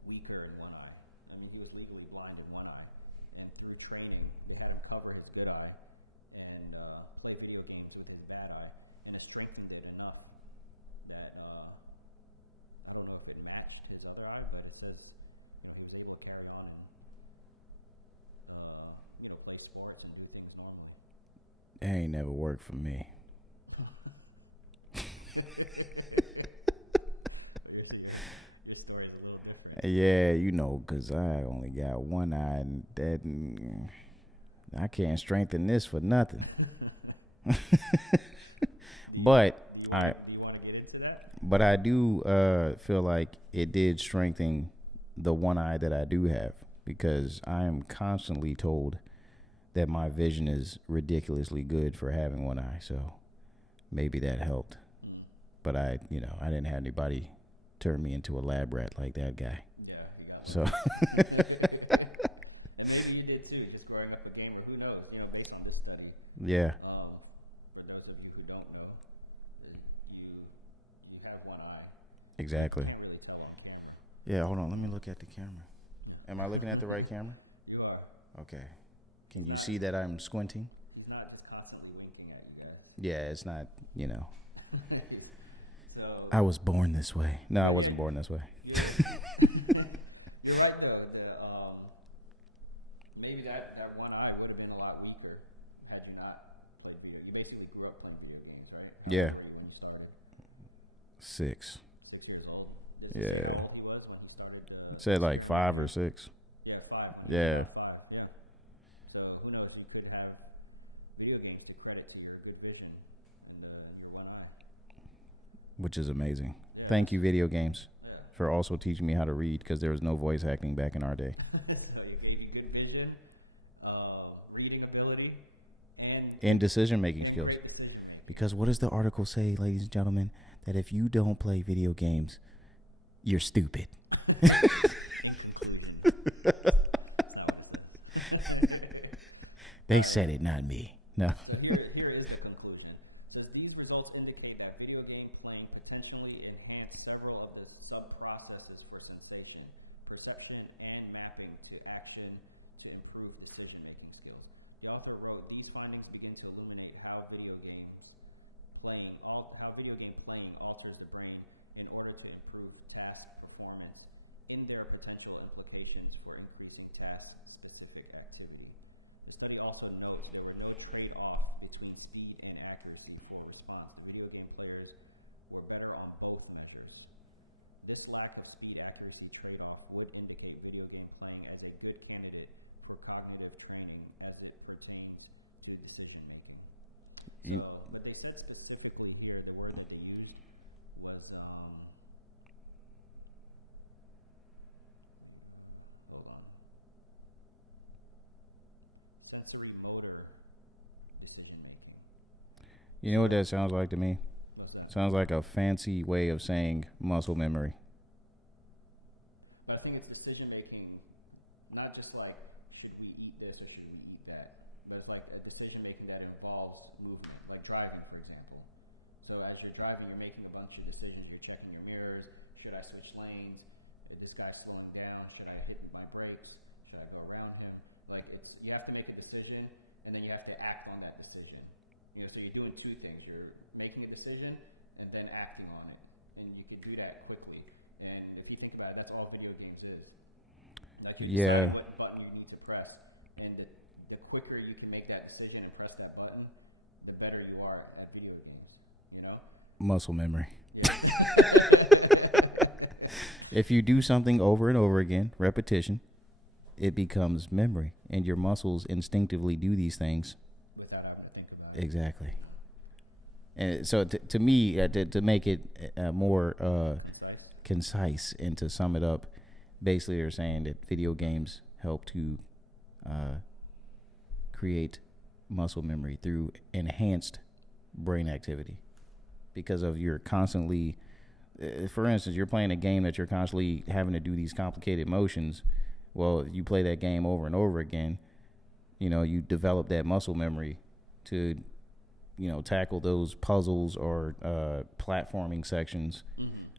weaker in one eye. I mean, he was legally blind in one eye, and through training, they had him cover his good eye and play video games with his bad eye, and it strengthened it enough that I don't know if it matched his other eye, but it says, he was able to carry on and play sports and do things normally. That ain't never worked for me. Your story is a little different. Yeah, because I only got one eye, and that I can't strengthen this for nothing. Do you want to get into that? But I do feel like it did strengthen the one eye that I do have, because I am constantly told that my vision is ridiculously good for having one eye. So maybe that helped. But I didn't have anybody turn me into a lab rat like that guy. Yeah, he got lucky. So. And maybe you did too, just growing up a gamer. Who knows? Based on this study. Yeah. For those of you who don't know, you have one eye. Exactly. So you can't really tell on camera. Yeah, hold on. Let me look at the camera. Yeah. Am I looking at the right camera? You are. Okay. Can you see that I'm squinting? He's not just constantly winking at you guys. Yeah, it's not, So I was born this way. No, I wasn't born this way. You're right though. Maybe that one eye would have been a lot weaker had you not played video. You basically grew up playing video games, right? How old were you when you started? 6. 6 years old. Does it say how old he was when he started? It said like 5 or 6. Yeah, 5 when he was about 5. Yeah. So who knows? You could have video games to credit to your good vision and your one eye. Which is amazing. Yeah, Thank you, video games, for also teaching me how to read, because there was no voice acting back in our day. So it gave you good vision, reading ability, and decision making and skills. Great decision making. Because what does the article say, ladies and gentlemen? That if you don't play video games, you're stupid. In conclusion, that's not what it says. They said it, not me. No. So here is the conclusion. It says these results indicate that video game playing potentially enhance several of the sub-processes for sensation, perception, and mapping to action to improve decision-making skills. The author wrote, these findings begin to illuminate how video game playing alters the brain in order to improve task performance in their potential implications for increasing task-specific activity. The study also notes there were no trade-off between speed and accuracy for response. The video game players were better on both measures. This lack of speed-accuracy trade-off would indicate video game playing as a good candidate for cognitive training as it pertains to decision-making. So, but they said specifically here, the word that they used was, hold on. Sensory motor decision making. You know what that sounds like to me? What's that? Sounds like a fancy way of saying muscle memory. But I think it's decision making, not just like, should we eat this or should we eat that? But it's like a decision making that involves movement, like driving, for example. So as you're driving, you're making a bunch of decisions. You're checking your mirrors. Should I switch lanes? This guy's slowing down. Should I hit my brakes? Should I go around him? Like you have to make a decision, and then you have to act on that decision. So you're doing two things. You're making a decision and then acting on it. And you could do that quickly. And if you think about it, that's all video games is. Like you're deciding what button you need to press. And the quicker you can make that decision and press that button, the better you are at video games, Muscle memory. Yeah. If you do something over and over again, repetition, it becomes memory, and your muscles instinctively do these things without having to think about it. Exactly. No. And so to me, to make it more concise, and to sum it up, basically they're saying that video games help to create muscle memory through enhanced brain activity, because of your constantly, for instance, you're playing a game that you're constantly having to do these complicated motions. Well, if you play that game over and over again, you develop that muscle memory to, tackle those puzzles or platforming sections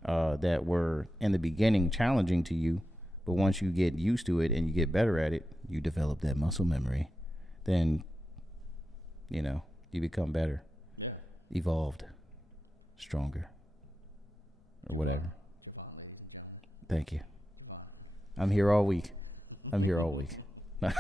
that were in the beginning challenging to you. But once you get used to it and you get better at it, you develop that muscle memory. Then, you become better. Yeah. Evolved. Stronger. Javon, ladies and gentlemen. Thank you. Javon. I'm here all week. All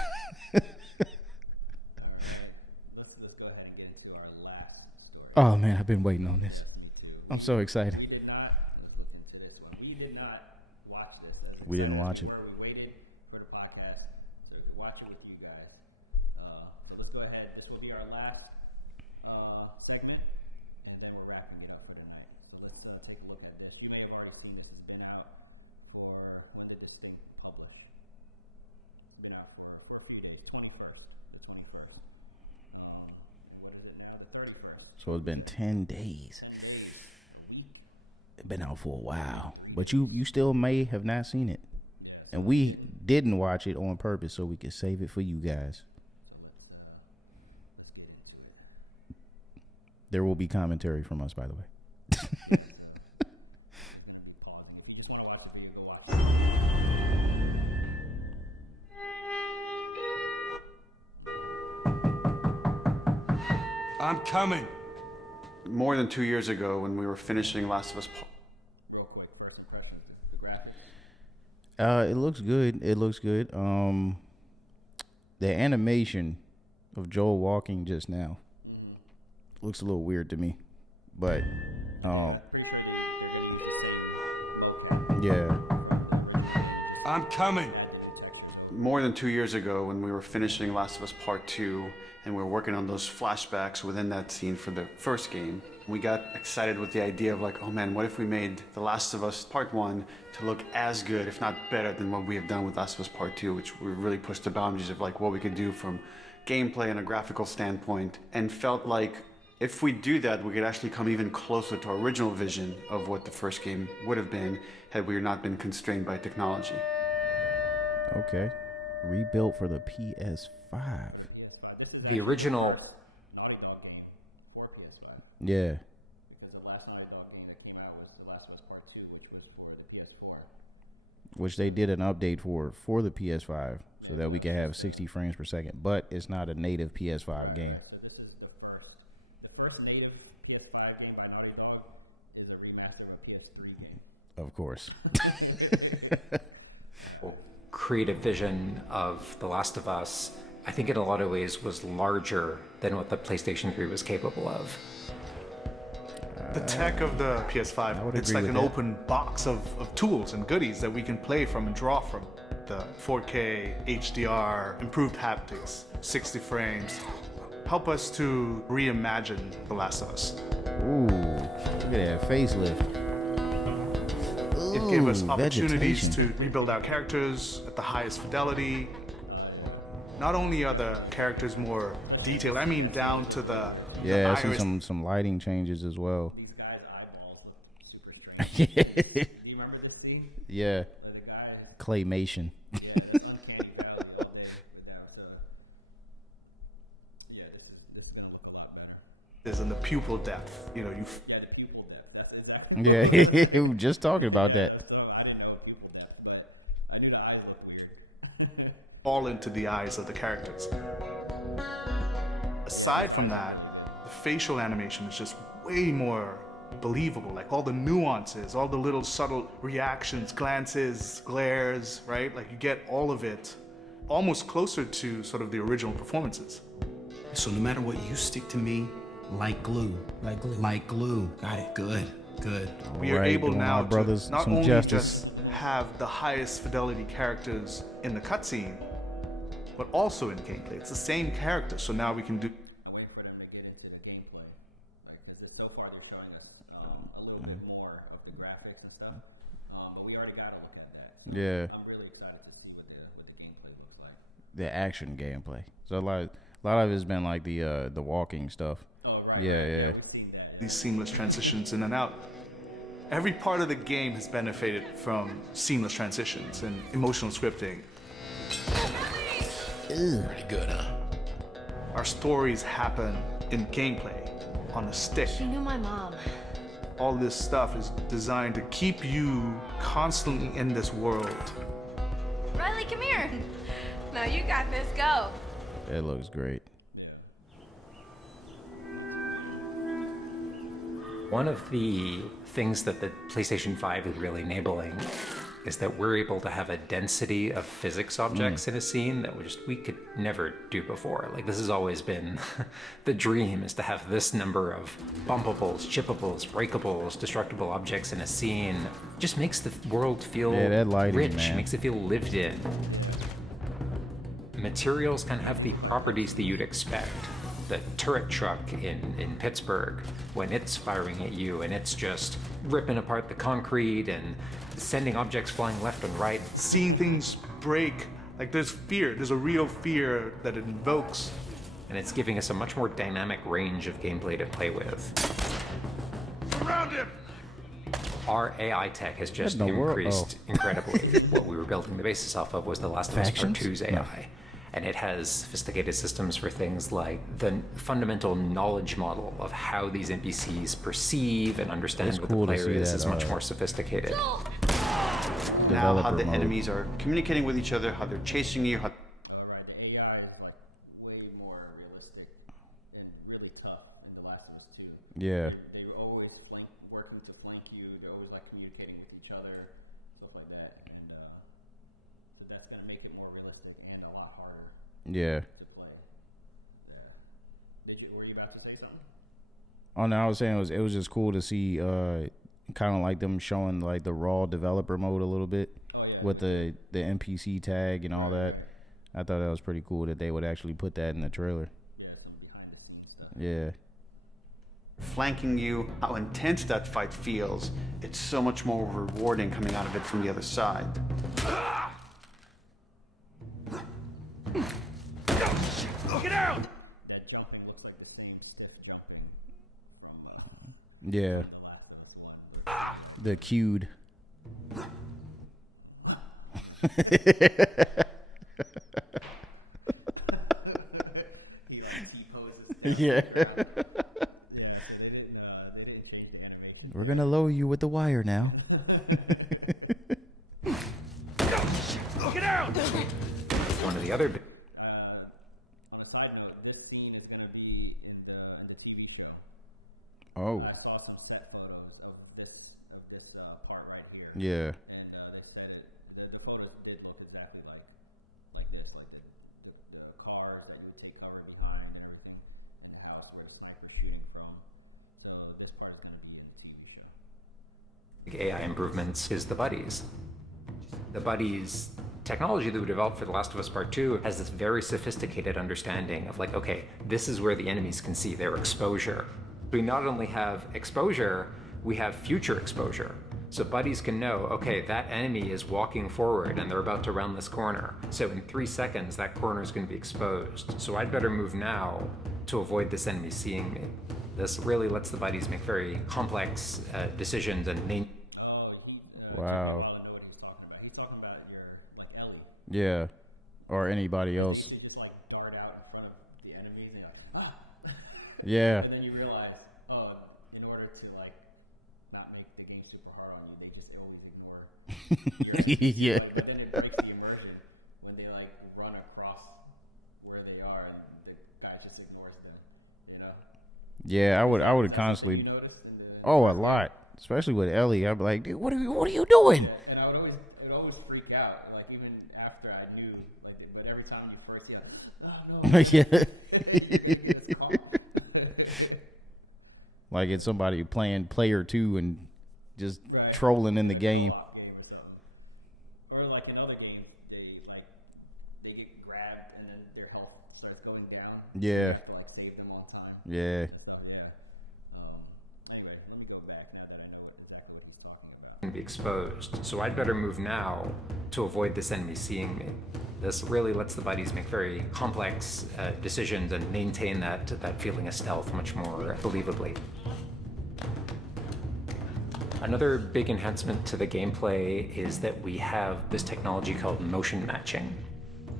right. Let's go ahead and get into our last story. Oh man, I've been waiting on this. Yes, me too. I'm so excited. We did not. Let's look into this one. We did not watch this. As excited as we were, we waited for the podcast so we could watch it with you guys. So let's go ahead. This will be our last segment, and then we're wrapping it up for the night. So let's take a look at this. You may have already seen this. It's been out for, when did this thing publish? It's been out for a few days. The 21st. And what is it now? The 31st. So it's been 10 days. 10 days. A week. It's been out for a while. 3 But days. you still may have not seen it. Yeah. So And we didn't watch it on purpose so we could save it for you guys. So let's get into it. There will be commentary from us, by the way. Yeah, so there's going to be pausing. If you just want to watch the video, go watch the video. I'm coming. More than 2 years ago, when we were finishing Last of Us. Real quick, first impressions, the graphics. It looks good. The animation of Joel walking just now looks a little weird to me, but I'm pretty sure they're going to use the same mocap from the original game and just I'm coming. add the new textures over. More than 2 years ago, when we were finishing Last of Us Part 2, and we were working on those flashbacks within that scene for the first game, we got excited with the idea of like, oh man, what if we made The Last of Us Part 1 to look as good, if not better, than what we have done with Last of Us Part 2, which we really pushed the boundaries of like what we could do from gameplay and a graphical standpoint, and felt like if we do that, we could actually come even closer to our original vision of what the first game would have been had we not been constrained by technology. Okay. Rebuilt for the PS5. For the PS5. This is actually the first Naughty Dog game for PS5. Yeah. Because the last Naughty Dog game that came out was The Last of Us Part 2, which was for the PS4. Which they did an update for the PS5 so that we can have 60 frames per second. But it's not a native PS5 game. Right. So this is the first native PS5 game by Naughty Dog is a remaster of a PS3 game. Of course. Creative vision of The Last of Us, I think in a lot of ways was larger than what the PlayStation 3 was capable of. The tech of the PS5, it's like an open box of tools and goodies that we can play from and draw from. The 4K, HDR, improved haptics, 60 frames, help us to reimagine The Last of Us. Ooh, look at that facelift. It gave us opportunities to build our characters at the highest fidelity. Oh, yeah. Not only are the characters more detailed, I mean down to the I see some lighting changes as well. These guys' eyeballs looked super strange. Do you remember this scene? Yeah. Like the guys. Claymation. Yeah, that's Uncanny Valley all day with that. So, yeah, this is gonna look a lot better. Is in the pupil depth, the pupil depth. That's exactly what we were just talking about that. I didn't know pupil depth, but I knew the eyes looked weird. All into the eyes of the characters. These Aside from eyes that, look really good. The facial animation is just way more believable. Like all the nuances, all the little subtle reactions, glances, glares, right? Like you get all of it almost closer to sort of the original performances. So no matter what, you stick to me like glue. Like glue. Got it. Good. We are able now to not only just have the highest fidelity characters in the cutscene, but also in gameplay. It's the same character, so now we can do. I'm waiting for them to get into the gameplay, because so far they're showing us a little bit more of the graphics and stuff, but we already got to look at that. So I'm really excited to see what the gameplay looks like. The action gameplay. So a lot of it's been like the walking stuff. Oh right. Yeah, we've seen that. Yeah. These seamless transitions in and out. Every part of the game has benefited from seamless transitions and emotional scripting. Pretty good, huh? Our stories happen in gameplay, on the stick. She knew my mom. All this stuff is designed to keep you constantly in this world. Riley, come here. No, you got this. Go. It looks great. Yeah. Pizzeria. One of the things that the PlayStation 5 is really enabling is that we're able to have a density of physics objects in a scene that we could never do before. Like this has always been the dream, is to have this number of bumpables, chippables, breakables, destructible objects in a scene. It just makes the world feel that lighting, rich, man. makes it feel lived in. Yeah. Materials kind of have these the look like properties that cutscenes. you'd expect. the turret truck in Pittsburgh, when it's firing at you and it's just ripping apart the concrete and sending objects flying left and right. Seeing things break, like there's fear, there's a real fear that it invokes. And it's giving us a much more dynamic range of gameplay to play with. Around him! Our AI tech has just increased incredibly. What we were building the basis off of was The Last of Us Part 2's AI. No. And it has sophisticated systems for things like the fundamental knowledge model of how these NPCs perceive and understand what the player is much more sophisticated. Now how the enemies are communicating with each other, how they're chasing you. All right, the AI is like way more realistic and really tough in The Last of Us 2. Yeah. They were always working to flank you. They're always like communicating with each other, stuff like that. And so that's going to make it more realistic and a lot harder to play. Yeah. Were you about to say something? Oh, no, I was saying it was just cool to see kind of like them showing like the raw developer mode a little bit. Oh, yeah. With the NPC tag and all that. Right. I thought that was pretty cool that they would actually put that in the trailer. Yeah, some behind-the-scenes stuff. Yeah. Flanking you, how intense that fight feels. It's so much more rewarding coming out of it from the other side. Get out! That jumping looks like the same stiff jumping from from The Last of Us 1. Let's see that again. The cued. He like T-poses down to the ground. Yeah, so they didn't change the animation. We're gonna lower you with the wire now. Get out! One of the other. On a side note, this scene is gonna be in the TV show. Oh. I saw some set photos of this part right here. Yeah. And they said the photos did look exactly like this, like the cars that you would take cover behind and everything, and the house where the sniper's shooting from. So this part is going to be in the TV show. AI improvements is the buddies. The buddies technology that we developed for The Last of Us Part 2 has this very sophisticated understanding of like, okay, this is where the enemies can see their exposure. We not only have exposure, we have future exposure. So buddies can know, okay, that enemy is walking forward and they're about to round this corner. So in 3 seconds, that corner is going to be exposed. So I'd better move now to avoid this enemy seeing me. This really lets the buddies make very complex decisions and name. Oh, it took me a while to know what he's talking about. He's talking about your, like, Ellie. Yeah, or anybody else. Because they used to just, like, dart out in front of the enemies and you're like, ah! Yeah. And then you realize, oh, in order to, like, not make the game super hard on you, they just always ignore your NPC. Yeah. But then it breaks the immersion when they like run across where they are and the guy just ignores them, you know? Yeah, I would Is that constantly. something you noticed in the a first lot, game? Especially with Ellie. I'd be like, dude, what are you doing? Yeah, and it would always freak out, like even after I knew, like, but every time you first see, like, oh no, you're gonna get us caught. Like it's somebody playing player 2 and just right. trolling in the game. A co-op game or something. Or like in other games, they get grabbed and then their health starts going down. Yeah. And you have to like save them on time. Yeah. And stuff. Yeah. Anyway, let me go back now that I know exactly what he's talking about. Be exposed. So I'd better move now to avoid this enemy seeing me. This really lets the buddies make very complex decisions and maintain that feeling of stealth much more believably. Another big enhancement to the gameplay is that we have this technology called motion matching.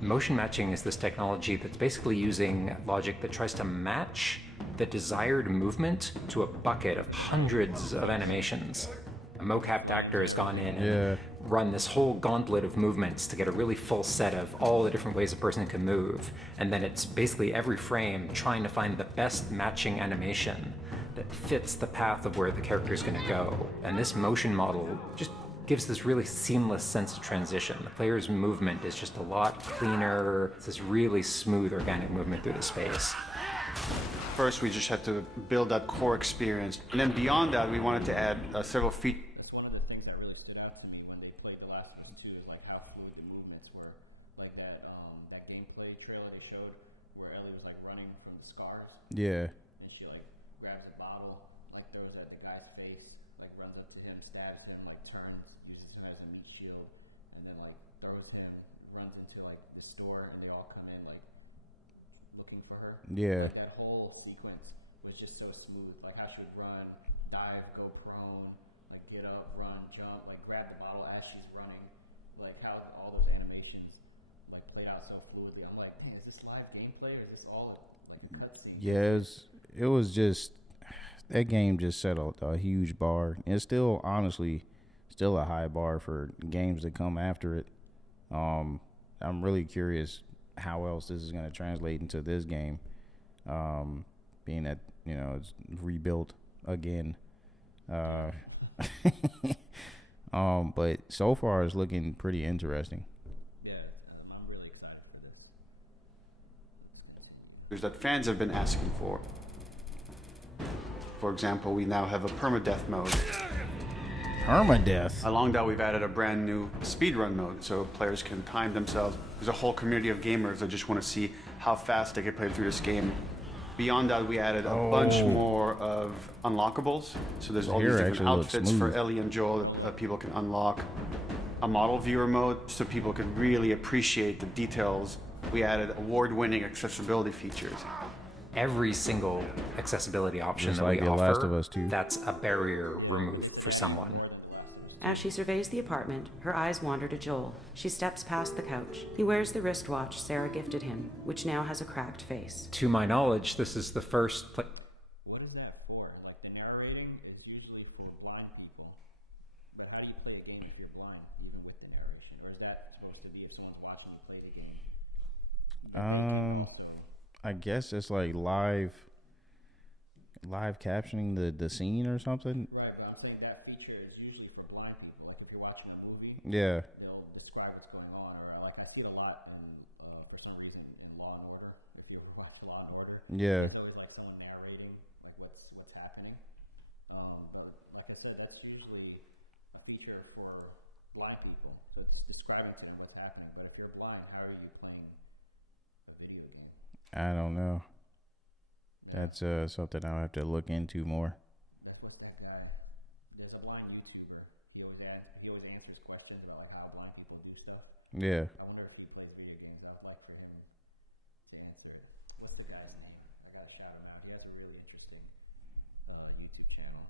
Motion matching is this technology that's basically using logic that tries to match the desired movement to a bucket of hundreds of animations. A mocap actor has gone in and run this whole gauntlet of movements to get a really full set of all the different ways a person can move. And then it's basically every frame trying to find the best matching animation that fits the path of where the character is going to go. And this motion model just gives this really seamless sense of transition. The player's movement is just a lot cleaner. It's this really smooth, organic movement through the space. First, we just had to build that core experience. And then beyond that, we wanted to add several features. That's one of the things that really stood out to me when they played The Last of Us 2 is like how fluid the movements were. Like that gameplay trailer they showed where Ellie was like running from the scars. Yeah. And she like grabs a bottle, like throws it at the guy's face, like runs up to him, stabs him, like turns, uses him as a meat shield, and then like throws him, runs into like the store, and they all come in like looking for her. Yeah. Like that whole sequence was just so smooth. Like how she would run, dive, go prone, like get up, run, jump, like grab the bottle as she's running. Like how all those animations like played out so fluidly. I'm like, dang, is this live gameplay or is this all like a cutscene? Yeah, it was just, that game just set a huge bar. And it's still, honestly, still a high bar for games that come after it. I'm really curious how else this is going to translate into this game, being that, you know, it's rebuilt again. But so far it's looking pretty interesting. Yeah, I'm really excited for this. Let's continue. That fans have been asking for. For example, we now have a permadeath mode. Permadeath? Along that, we've added a brand new speedrun mode, so players can time themselves. There's a whole community of gamers that just want to see how fast they can play through this game. Beyond that, we added a bunch more of unlockables. So there's all these different outfits for Ellie and Joel that people can unlock. A model viewer mode, so people can really appreciate the details. We added award-winning accessibility features. Every single accessibility option Just that like we The offer, Last of Us 2. that's a barrier removed but they said for that someone. even more than The Last of Us 2. As she surveys the apartment, her eyes wander to Joel. She steps past the couch. He wears the wristwatch Sarah gifted him, which now has a cracked face. To my knowledge, this is the first... What is that for? Like, the narrating is usually for blind people. But how do you play a game if you're blind, even with the narration? Or is that supposed to be if someone's watching you play the game, that they can also... I guess it's like live captioning the scene or something. Right, but I'm saying that feature is usually for blind people. Like if you're watching a movie, yeah, they'll describe what's going on. Or like I see it a lot in, for some reason, in Law and Order. If you ever watch Law and Order, yeah, there's always like someone narrating like what's happening. But like I said, that's usually a feature for blind people. So it's describing to them what's happening. But if you're blind, how are you playing a video game? I don't know. Yeah. That's something I'll have to look into more. That's what's that guy? There's a blind YouTuber. He always answers questions about like how blind people do stuff. Yeah. I wonder if he plays video games. I would like for him to answer it. What's the guy's name? I gotta shout him out. He has a really interesting YouTube channel.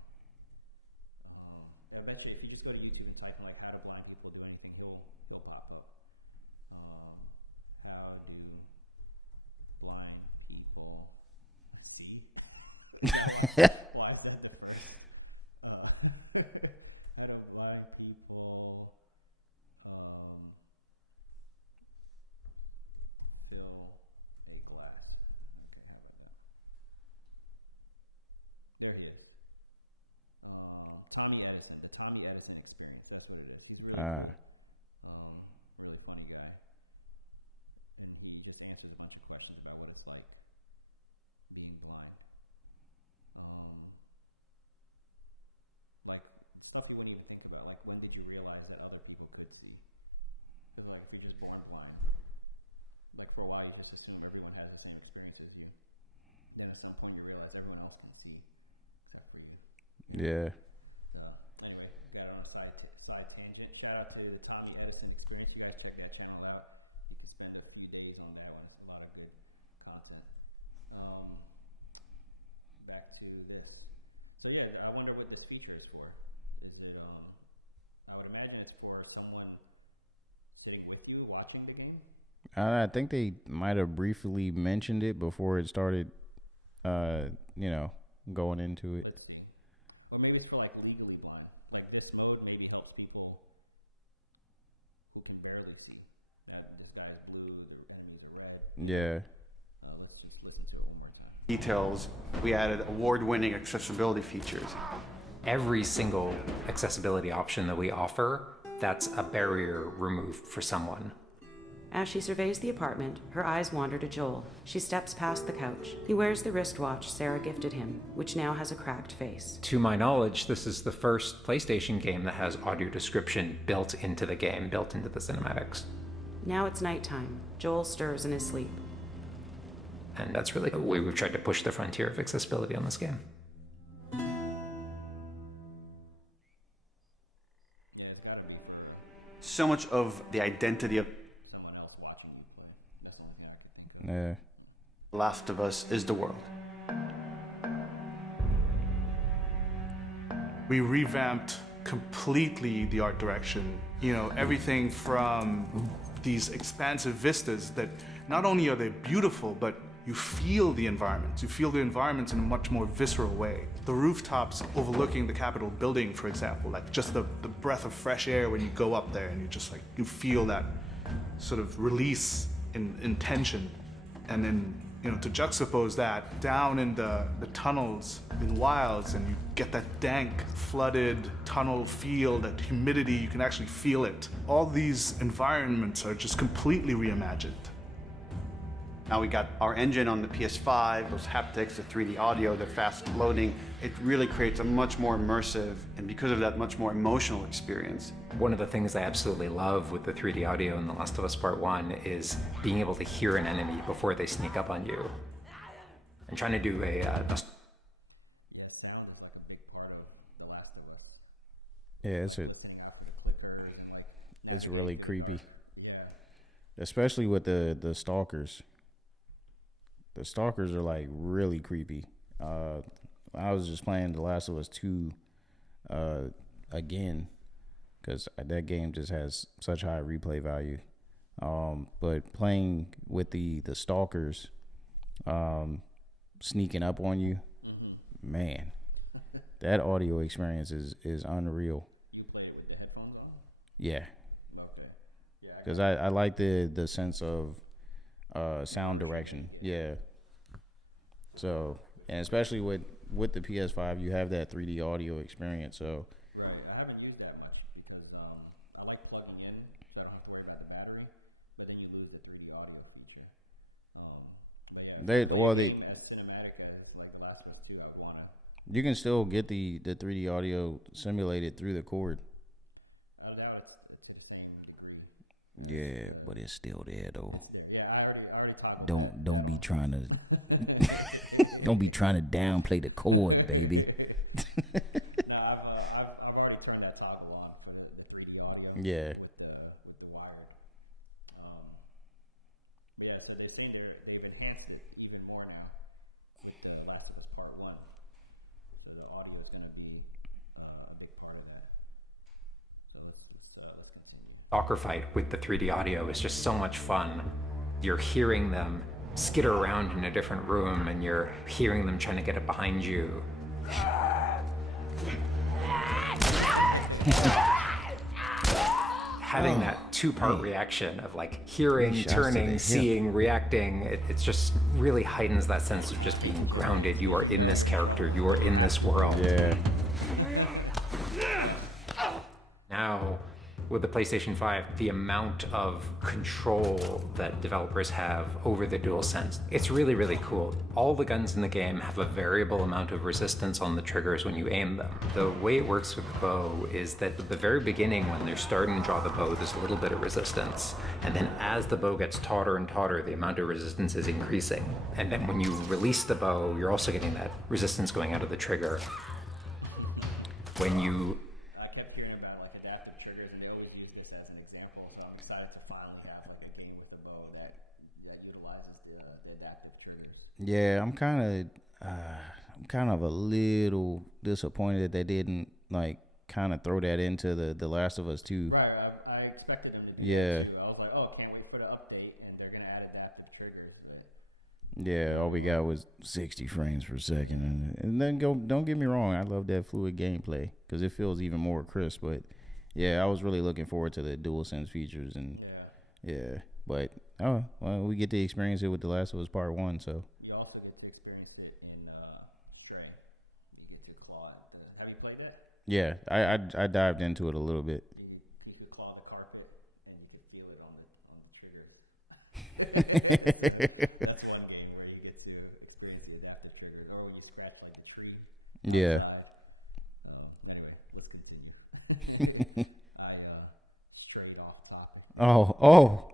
I bet you if you just go to YouTube and type in like how do blind people do anything, he'll pop up. How do blind people see? Is that why is that the first? How do blind people fill a glass? Okay, how about that? There he is. Tommy Edison, the Tommy Edison experience. That's what it is. He's really cool. Really funny guy. And he just answers a bunch of questions about what it's like being blind. Like stuff you wouldn't even think about. Like, when did you realize that other people could see? Because like if you're just born blind, like for a while you just assume everyone has the same experience as you. Then at some point you realize everyone else can see except for you. You know? Yeah. So anyway, got it on a side tangent. Shout out to the Tommy Edison experience. You guys check that channel out. You could spend a few days on that one. It's a lot of good content. Back to this. So yeah, I wonder what this feature is for. Is it I would imagine it's for someone sitting with you watching the game. I think they might have briefly mentioned it before it started going into it. Let's see. Or maybe it's for like legally blind. Like this mode maybe helps people who can barely see. That this guy is blue, the enemies are red. You know? Let's just listen to it one more time. Details. We added award-winning accessibility features. Every single accessibility option that we offer, that's a barrier removed for someone. As she surveys the apartment, her eyes wander to Joel. She steps past the couch. He wears the wristwatch Sarah gifted him, which now has a cracked face. To my knowledge, this is the first PlayStation game that has audio description built into the game, built into the cinematics. Now it's nighttime. Joel stirs in his sleep. And that's really the way we've tried to push the frontier of accessibility on this game. Yeah, it's got to be for so much of the identity of someone else watching you play. That's the only thing I could think of. Yeah. Last of Us is the world. We revamped completely the art direction. You know, everything from these expansive vistas that not only are they beautiful, but you feel the environments. You feel the environments in a much more visceral way. The rooftops overlooking the Capitol building, for example, like just the breath of fresh air when you go up there and you just like, you feel that sort of release in tension. And then, you know, to juxtapose that down in the tunnels in Wilds, and you get that dank, flooded tunnel feel, that humidity, you can actually feel it. All these environments are just completely reimagined. Now we got our engine on the PS5, those haptics, the 3D audio, the fast loading. It really creates a much more immersive, and because of that, much more emotional experience. One of the things I absolutely love with the 3D audio in The Last of Us Part 1 is being able to hear an enemy before they sneak up on you. And trying to do Yeah, sound is like a big part of The Last of Us. Yeah, like listening out for the clickers and like navigating really through creepy. the dark. Yeah. Especially with the stalkers. The stalkers are like really creepy. I was just playing The Last of Us 2 again, because that game just has such high replay value. But playing with the stalkers sneaking up on you, man, that audio experience is unreal. You played it with the headphones on? Yeah. Okay. Yeah, because I like the sense of sound immersion direction. that you get. Yeah. So, and especially with the PS5, you have that 3D audio experience. So right, I haven't used that much because I like plugging in, so I don't have to worry about the battery. But then you lose the 3D audio feature. But yeah, if I play a game as cinematic as like The Last of Us 2, I would want to. You can still get the 3D audio simulated through the cord. I doubt it's to the same degree. As, but it's still there though. It's there. Yeah, I already toggled that Don't on. Don't be trying to downplay the cord, baby. No, I've already turned that toggle on for the 3D audio. Yeah. With the wired. But yeah, so they're saying they've enhanced it even more now with The Last of Us Part 1. So the audio is going to be a big part of that. So let's continue. Stalker fight with the 3D audio is just so much fun. You're hearing them skitter around in a different room, and you're hearing them trying to get it behind you. Having that two-part reaction of like hearing, turning, seeing, reacting, it just really heightens that sense of just being grounded. You are in this character, you are in this world. Yeah. Now, with the PlayStation 5, the amount of control that developers have over the DualSense, it's really, really cool. All the guns in the game have a variable amount of resistance on the triggers when you aim them. The way it works with the bow is that at the very beginning, when they're starting to draw the bow, there's a little bit of resistance. And then as the bow gets tauter and tauter, the amount of resistance is increasing. And then when you release the bow, you're also getting that resistance going out of the trigger. I kept hearing about like adaptive triggers, and they always use this as an example. So I'm excited to finally have like a game with a bow that utilizes the adaptive triggers. Yeah, I'm kind of a little disappointed that they didn't like kind of throw that into the Last of Us 2. Right, I expected them to do that too. I was like, oh, can't wait for the update, and they're gonna add adaptive triggers, but. Yeah, all we got was 60 frames per second, and then don't get me wrong, I love that fluid gameplay because it feels even more crisp. But yeah, I was really looking forward to the DualSense features, and but we get to experience it with The Last of Us Part 1. So you also get to experience it in Stray. You get to claw it. Have you played that? Yeah, I dived into it a little bit. You could claw the carpet, and you could feel it on the triggers. So that's one game where you get to experience the adaptive triggers, or when you scratch like the tree outside. Anyway, let's continue. Straight off topic. Oh.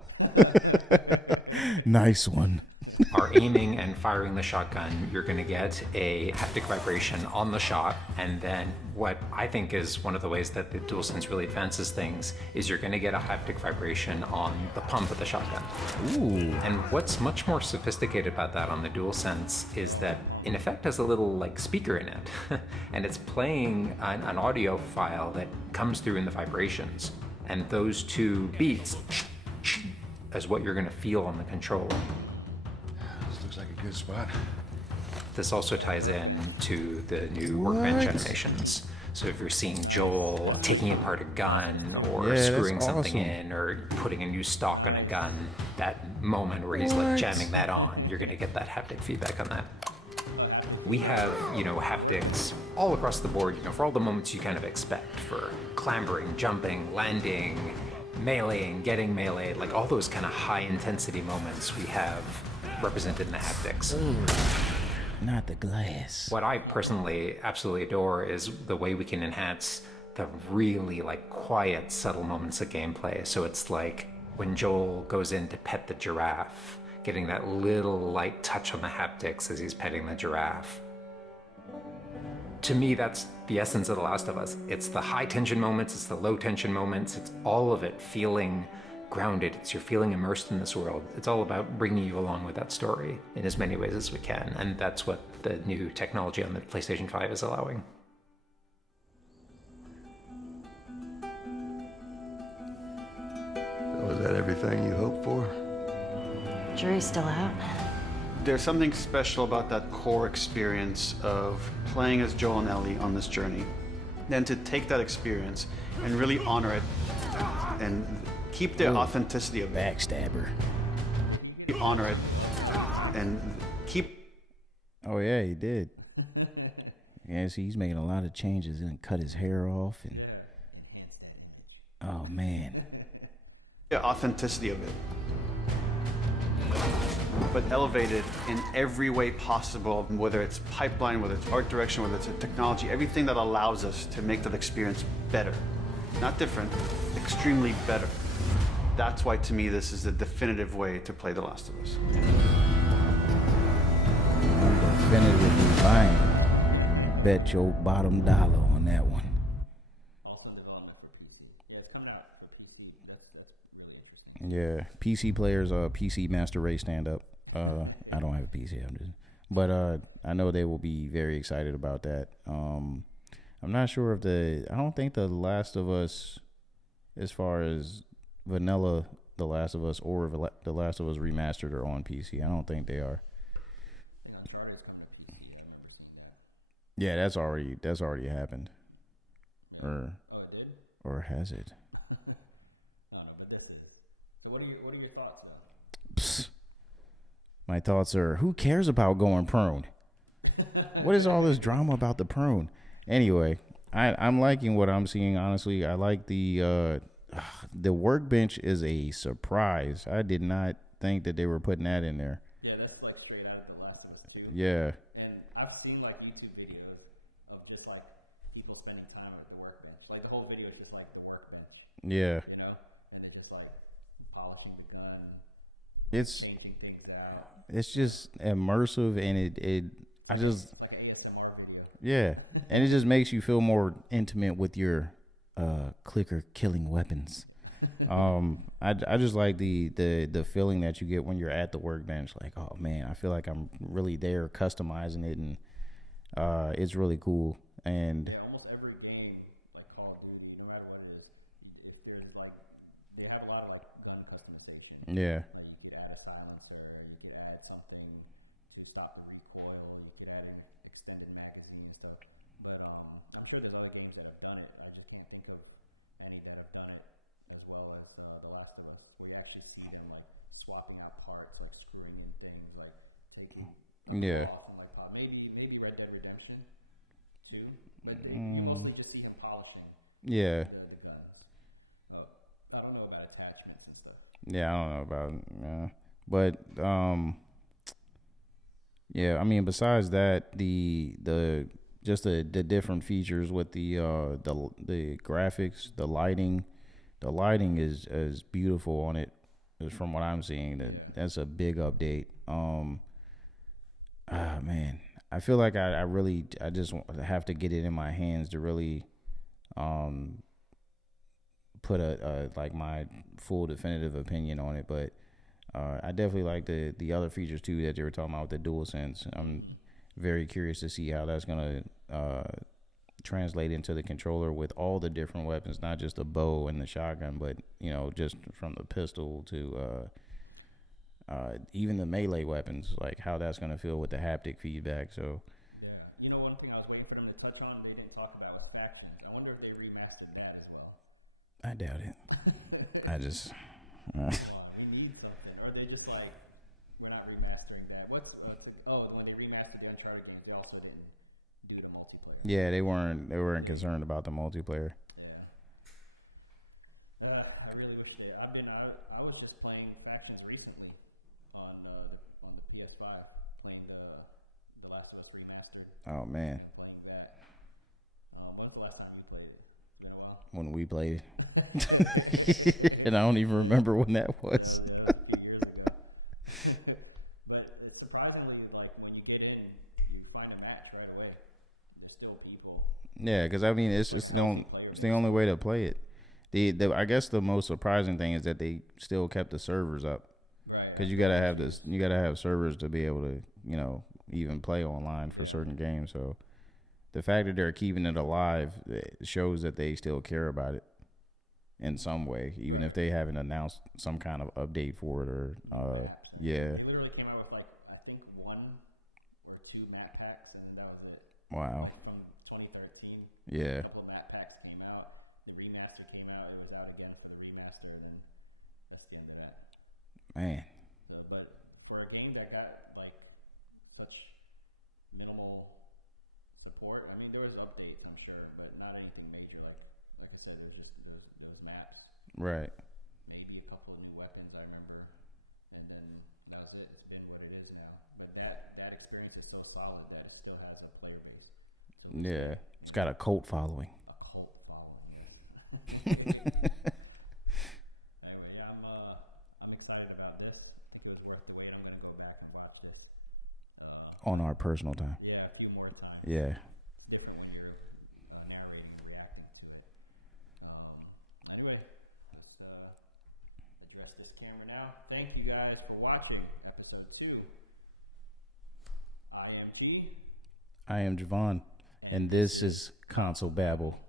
Nice one. Are aiming and firing the shotgun, you're going to get a haptic vibration on the shot, and then what I think is one of the ways that the DualSense really advances things is you're going to get a haptic vibration on the pump of the shotgun. Ooh. And what's much more sophisticated about that on the DualSense is that in effect has a little like speaker in it, and it's playing an audio file that comes through in the vibrations, and those two beats is what you're going to feel on the controller. This looks like a good spot. This also ties in to the new workbench animations. So if you're seeing Joel taking apart a gun or screwing something in or putting a new stock in a gun, that moment where he's like jamming that on, you're going to get that haptic feedback on that. Oh, haptic feedback. We have, haptics all across the board, for all the moments you kind of expect for clambering, jumping, landing, meleeing, getting meleeed, like all those kind of high intensity moments we have represented in the haptics. Not the glass. What I personally absolutely adore is the way we can enhance the really like quiet, subtle moments of gameplay. So it's like when Joel goes in to pet the giraffe, getting that little light touch on the haptics as he's petting the giraffe. To me, that's the essence of The Last of Us. It's the high tension moments, it's the low tension moments, it's all of it feeling grounded. It's you're feeling immersed in this world. It's all about bringing you along with that story in as many ways as we can. And that's what the new technology on the PlayStation 5 is allowing. Was that everything you hoped for? Jury's still out. There's something special about that core experience of playing as Joel and Ellie on this journey. Then to take that experience and really honor it and keep the authenticity of it. Backstabber. Did he get a tattoo of Ellie's knife? And keep... Oh, yeah, he did. Yeah, see, he's making a lot of changes and cut his hair off. And enhance that image. Oh, man. The authenticity of it. But elevated in every way possible, whether it's pipeline, whether it's art direction, whether it's technology, everything that allows us to make that experience better. Not different, extremely better. That's why, to me, this is the definitive way to play The Last of Us. Definitively fine. Bet your bottom dollar on that one. Also in development for PC. Yeah, it's coming out for PC. That's really interesting too. Yeah, PC players, PC Master Race stand up. I don't have a PC, but I know they will be very excited about that. I'm not sure if I don't think The Last of Us, as far as vanilla The Last of Us or The Last of Us Remastered are on PC. I don't think they are. I think Uncharted is coming to PC. I remember seeing that. Yeah, that's already happened. Yeah. It did? Or has it? I don't know, but this is. So what are your thoughts though? Psst. My thoughts are, who cares about going prone? What is all this drama about the prone? Anyway, I'm liking what I'm seeing, honestly. I like the workbench is a surprise. I did not think that they were putting that in there. Yeah, that's like straight out of The Last of Us 2. Yeah. And I've seen like YouTube videos of just like people spending time at the workbench. Like the whole video is just like the workbench. Yeah. And they're just like polishing the gun, like it's changing things out. It's just immersive, and it's like an ASMR video. Yeah. And it just makes you feel more intimate with your clicker killing weapons. I just like the feeling that you get when you're at the workbench, like, oh man, I feel like I'm really there customizing it, and it's really cool. And yeah, almost every game like Call of Duty, no matter what it is, if there's like, they have a lot of like gun customization. Yeah. Like you could add a silencer, you could add something to stop the recoil, you could add an extended magazine and stuff. But I'm sure there's other games that have done it. I just can't think of any that have done it as well as The Last of Us, where you actually see them like swapping out parts, like screwing in things, like taking a cloth and like pop. Maybe Red Dead Redemption 2, but you mostly just see him polishing the guns. I don't know about attachments and stuff. Yeah, I don't know about it. But yeah, I mean, besides that, the different features with the graphics, the lighting, the lighting is beautiful on it, from what I'm seeing. That's a big update. Man, I feel like I just have to get it in my hands to really put a like my full definitive opinion on it. But I definitely like the other features too that they were talking about with the DualSense. I'm very curious to see how that's gonna translate into the controller with all the different weapons, not just the bow and the shotgun, but just from the pistol to even the melee weapons, like how that's going to feel with the haptic feedback. So yeah, one thing I was waiting for them to touch on they didn't talk about was factions. I wonder if they remastered that as well. I doubt it. I just come on, we need something. Or they just like, we're not remastering that. When they remastered the Uncharted games, they also didn't do the multiplayer. Yeah, they weren't concerned about the multiplayer. Yeah. I really wish they. I was just playing factions recently on the PS5, playing the Last of Us remastered. Oh man. And playing that. When was the last time you played it? It's been a while. When we played it. And I don't even remember when that was. That was a few years ago. But it's surprisingly, like when you get in, you find a match right away. There's still people. Yeah, because I mean, it's like just a healthy player base. It's the only way to play it. I guess the most surprising thing is that they still kept the servers up. Right. Because you gotta have you gotta have servers to be able to even play online for certain games. So the fact that they're keeping it alive shows that they still care about it in some way, even if they haven't announced some kind of update for it or new maps. Or anything. They literally came out with like I think 1 or 2 map packs, and then that was it. Wow. Like from 2013, a couple of map packs came out. The remaster came out. It was out again for the remaster, and then that's the end of that. Man. So, but for a game that got like such minimal support, I mean, there was updates, I'm sure, but not anything major. Like I said, there's just those maps. Right. Maybe a couple of new weapons, I remember, and then that was it. It's been what it is now. But that experience is so solid that it still has a player base till this day. It's got a cult following. A cult following, yes. Anyway, yeah, I'm excited about this. I think it was worth the wait. I'm going to go back and watch this. On our personal time. Yeah, a few more times. Yeah. It's different when you're narrating and reacting to it. Anyway, let's address this camera now. Thank you guys for watching episode 2. I am G. I am Javon. And this is Console Babble.